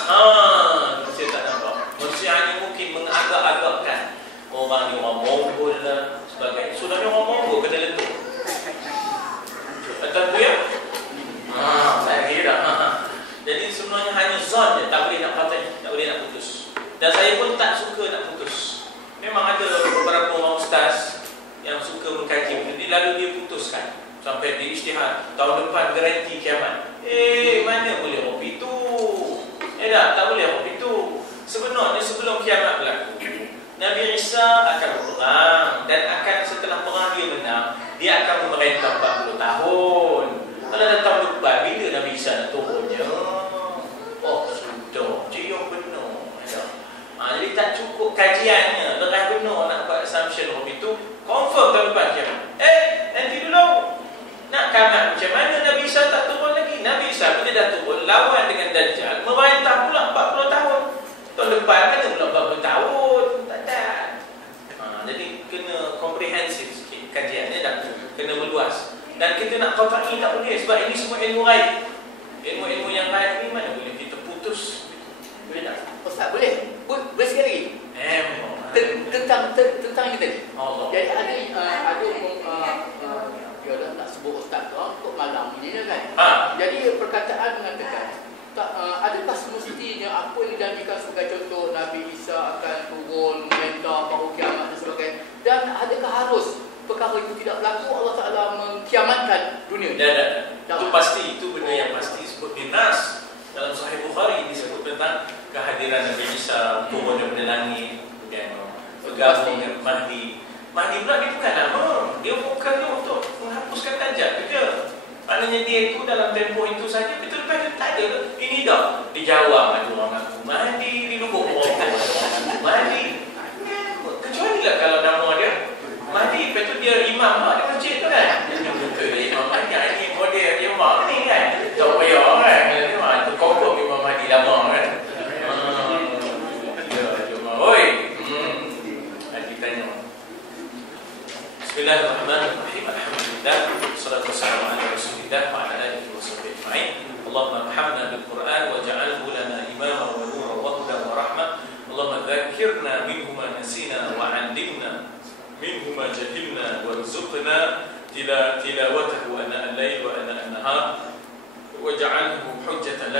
Manusia tak nampak. Manusia hanya mungkin mengagak-agakkan. Orang ni orang Mongol lah sebagainya. Sudahnya orang Mongol kena letup. Betul tu ya? Saya kira. Jadi sebenarnya hanya zon je, tak boleh nak kata, tak boleh nak ijtihad, tahun depan garanti kiamat. Mana boleh hobi tu? Tak boleh hobi tu. Sebenarnya sebelum kiamat berlaku, Nabi Isa akan berperang, dan akan setelah perang dia menang, dia akan memerintah 40 tahun. Kalau datang depan, bila Nabi Isa nak turunnya? Oh, sudah. Dia benar. Jadi tak cukup kajiannya, leras benar nak buat assumption hobi tu, confirm tahun depan kiamat. Nanti dulu. Nak kiamat macam mana Nabi Isa tak turun lagi? Nabi Isa bila dah turun, lawan dengan Dajjal, memerintah pula 40 tahun. Tahun depan mana pula 40 tahun? Tak ada. Jadi kena komprehensif sikit kajiannya, dah kena meluas. Dan kita nak qat'i tak boleh, sebab ini semua ilmu ghaib. Ilmu-ilmu yang ghaib ni mana boleh kita putus? Boleh tak? Ustaz, boleh? Boleh sikit lagi? Tentang ini tadi. Jadi ada dia dah tak sebut ustaz tu untuk malam ini kan. Jadi perkataan mengatakan adakah semestinya apa yang dijadikan sebagai contoh Nabi Isa akan turun memerintah bahawa kiamat dan sebagainya, dan adakah harus perkara itu tidak berlaku Allah Ta'ala mengkiamatkan dunia? Itu pasti, itu benda yang pasti disebut di Nas. Dalam Sahih Bukhari disebut tentang kehadiran Nabi Isa turun daripada langit dan bergabung dengan Mahdi. Mahdi pula dia bukan nama, dia bukan dia untuk menghapuskan Dajjal kerja. Maknanya dia itu dalam tempoh itu saja, betul lepas tak ada. Ini dah di Jawa ada orang ngaku Mahdi, di Lubuk orang Mahdi. Kecuali lah kalau nama dia Mahdi, lepas tu dia imam lah di masjid tu kan. Betul imam Mahdi, ini model imam ni kan. Tak payah kan, itu confirm imam Mahdi lama kan. Oi, Mahdi tanya. Bismillahirrahmanirrahim. Alhamdulillah, salatu wassalamu ala Rasulillah wa ala alihi wa sahbihi ajma'in. Allahumma arhamna bil Qur'an waj'alhu lana imaman wa nuran wa hudan wa rahmah. Allahumma dhakkirna minhu ma nasina wa 'allimna minhu ma jahilna warzuqna tilawatahu ana al-lail wa ana an-nahar waj'alhu hujjatan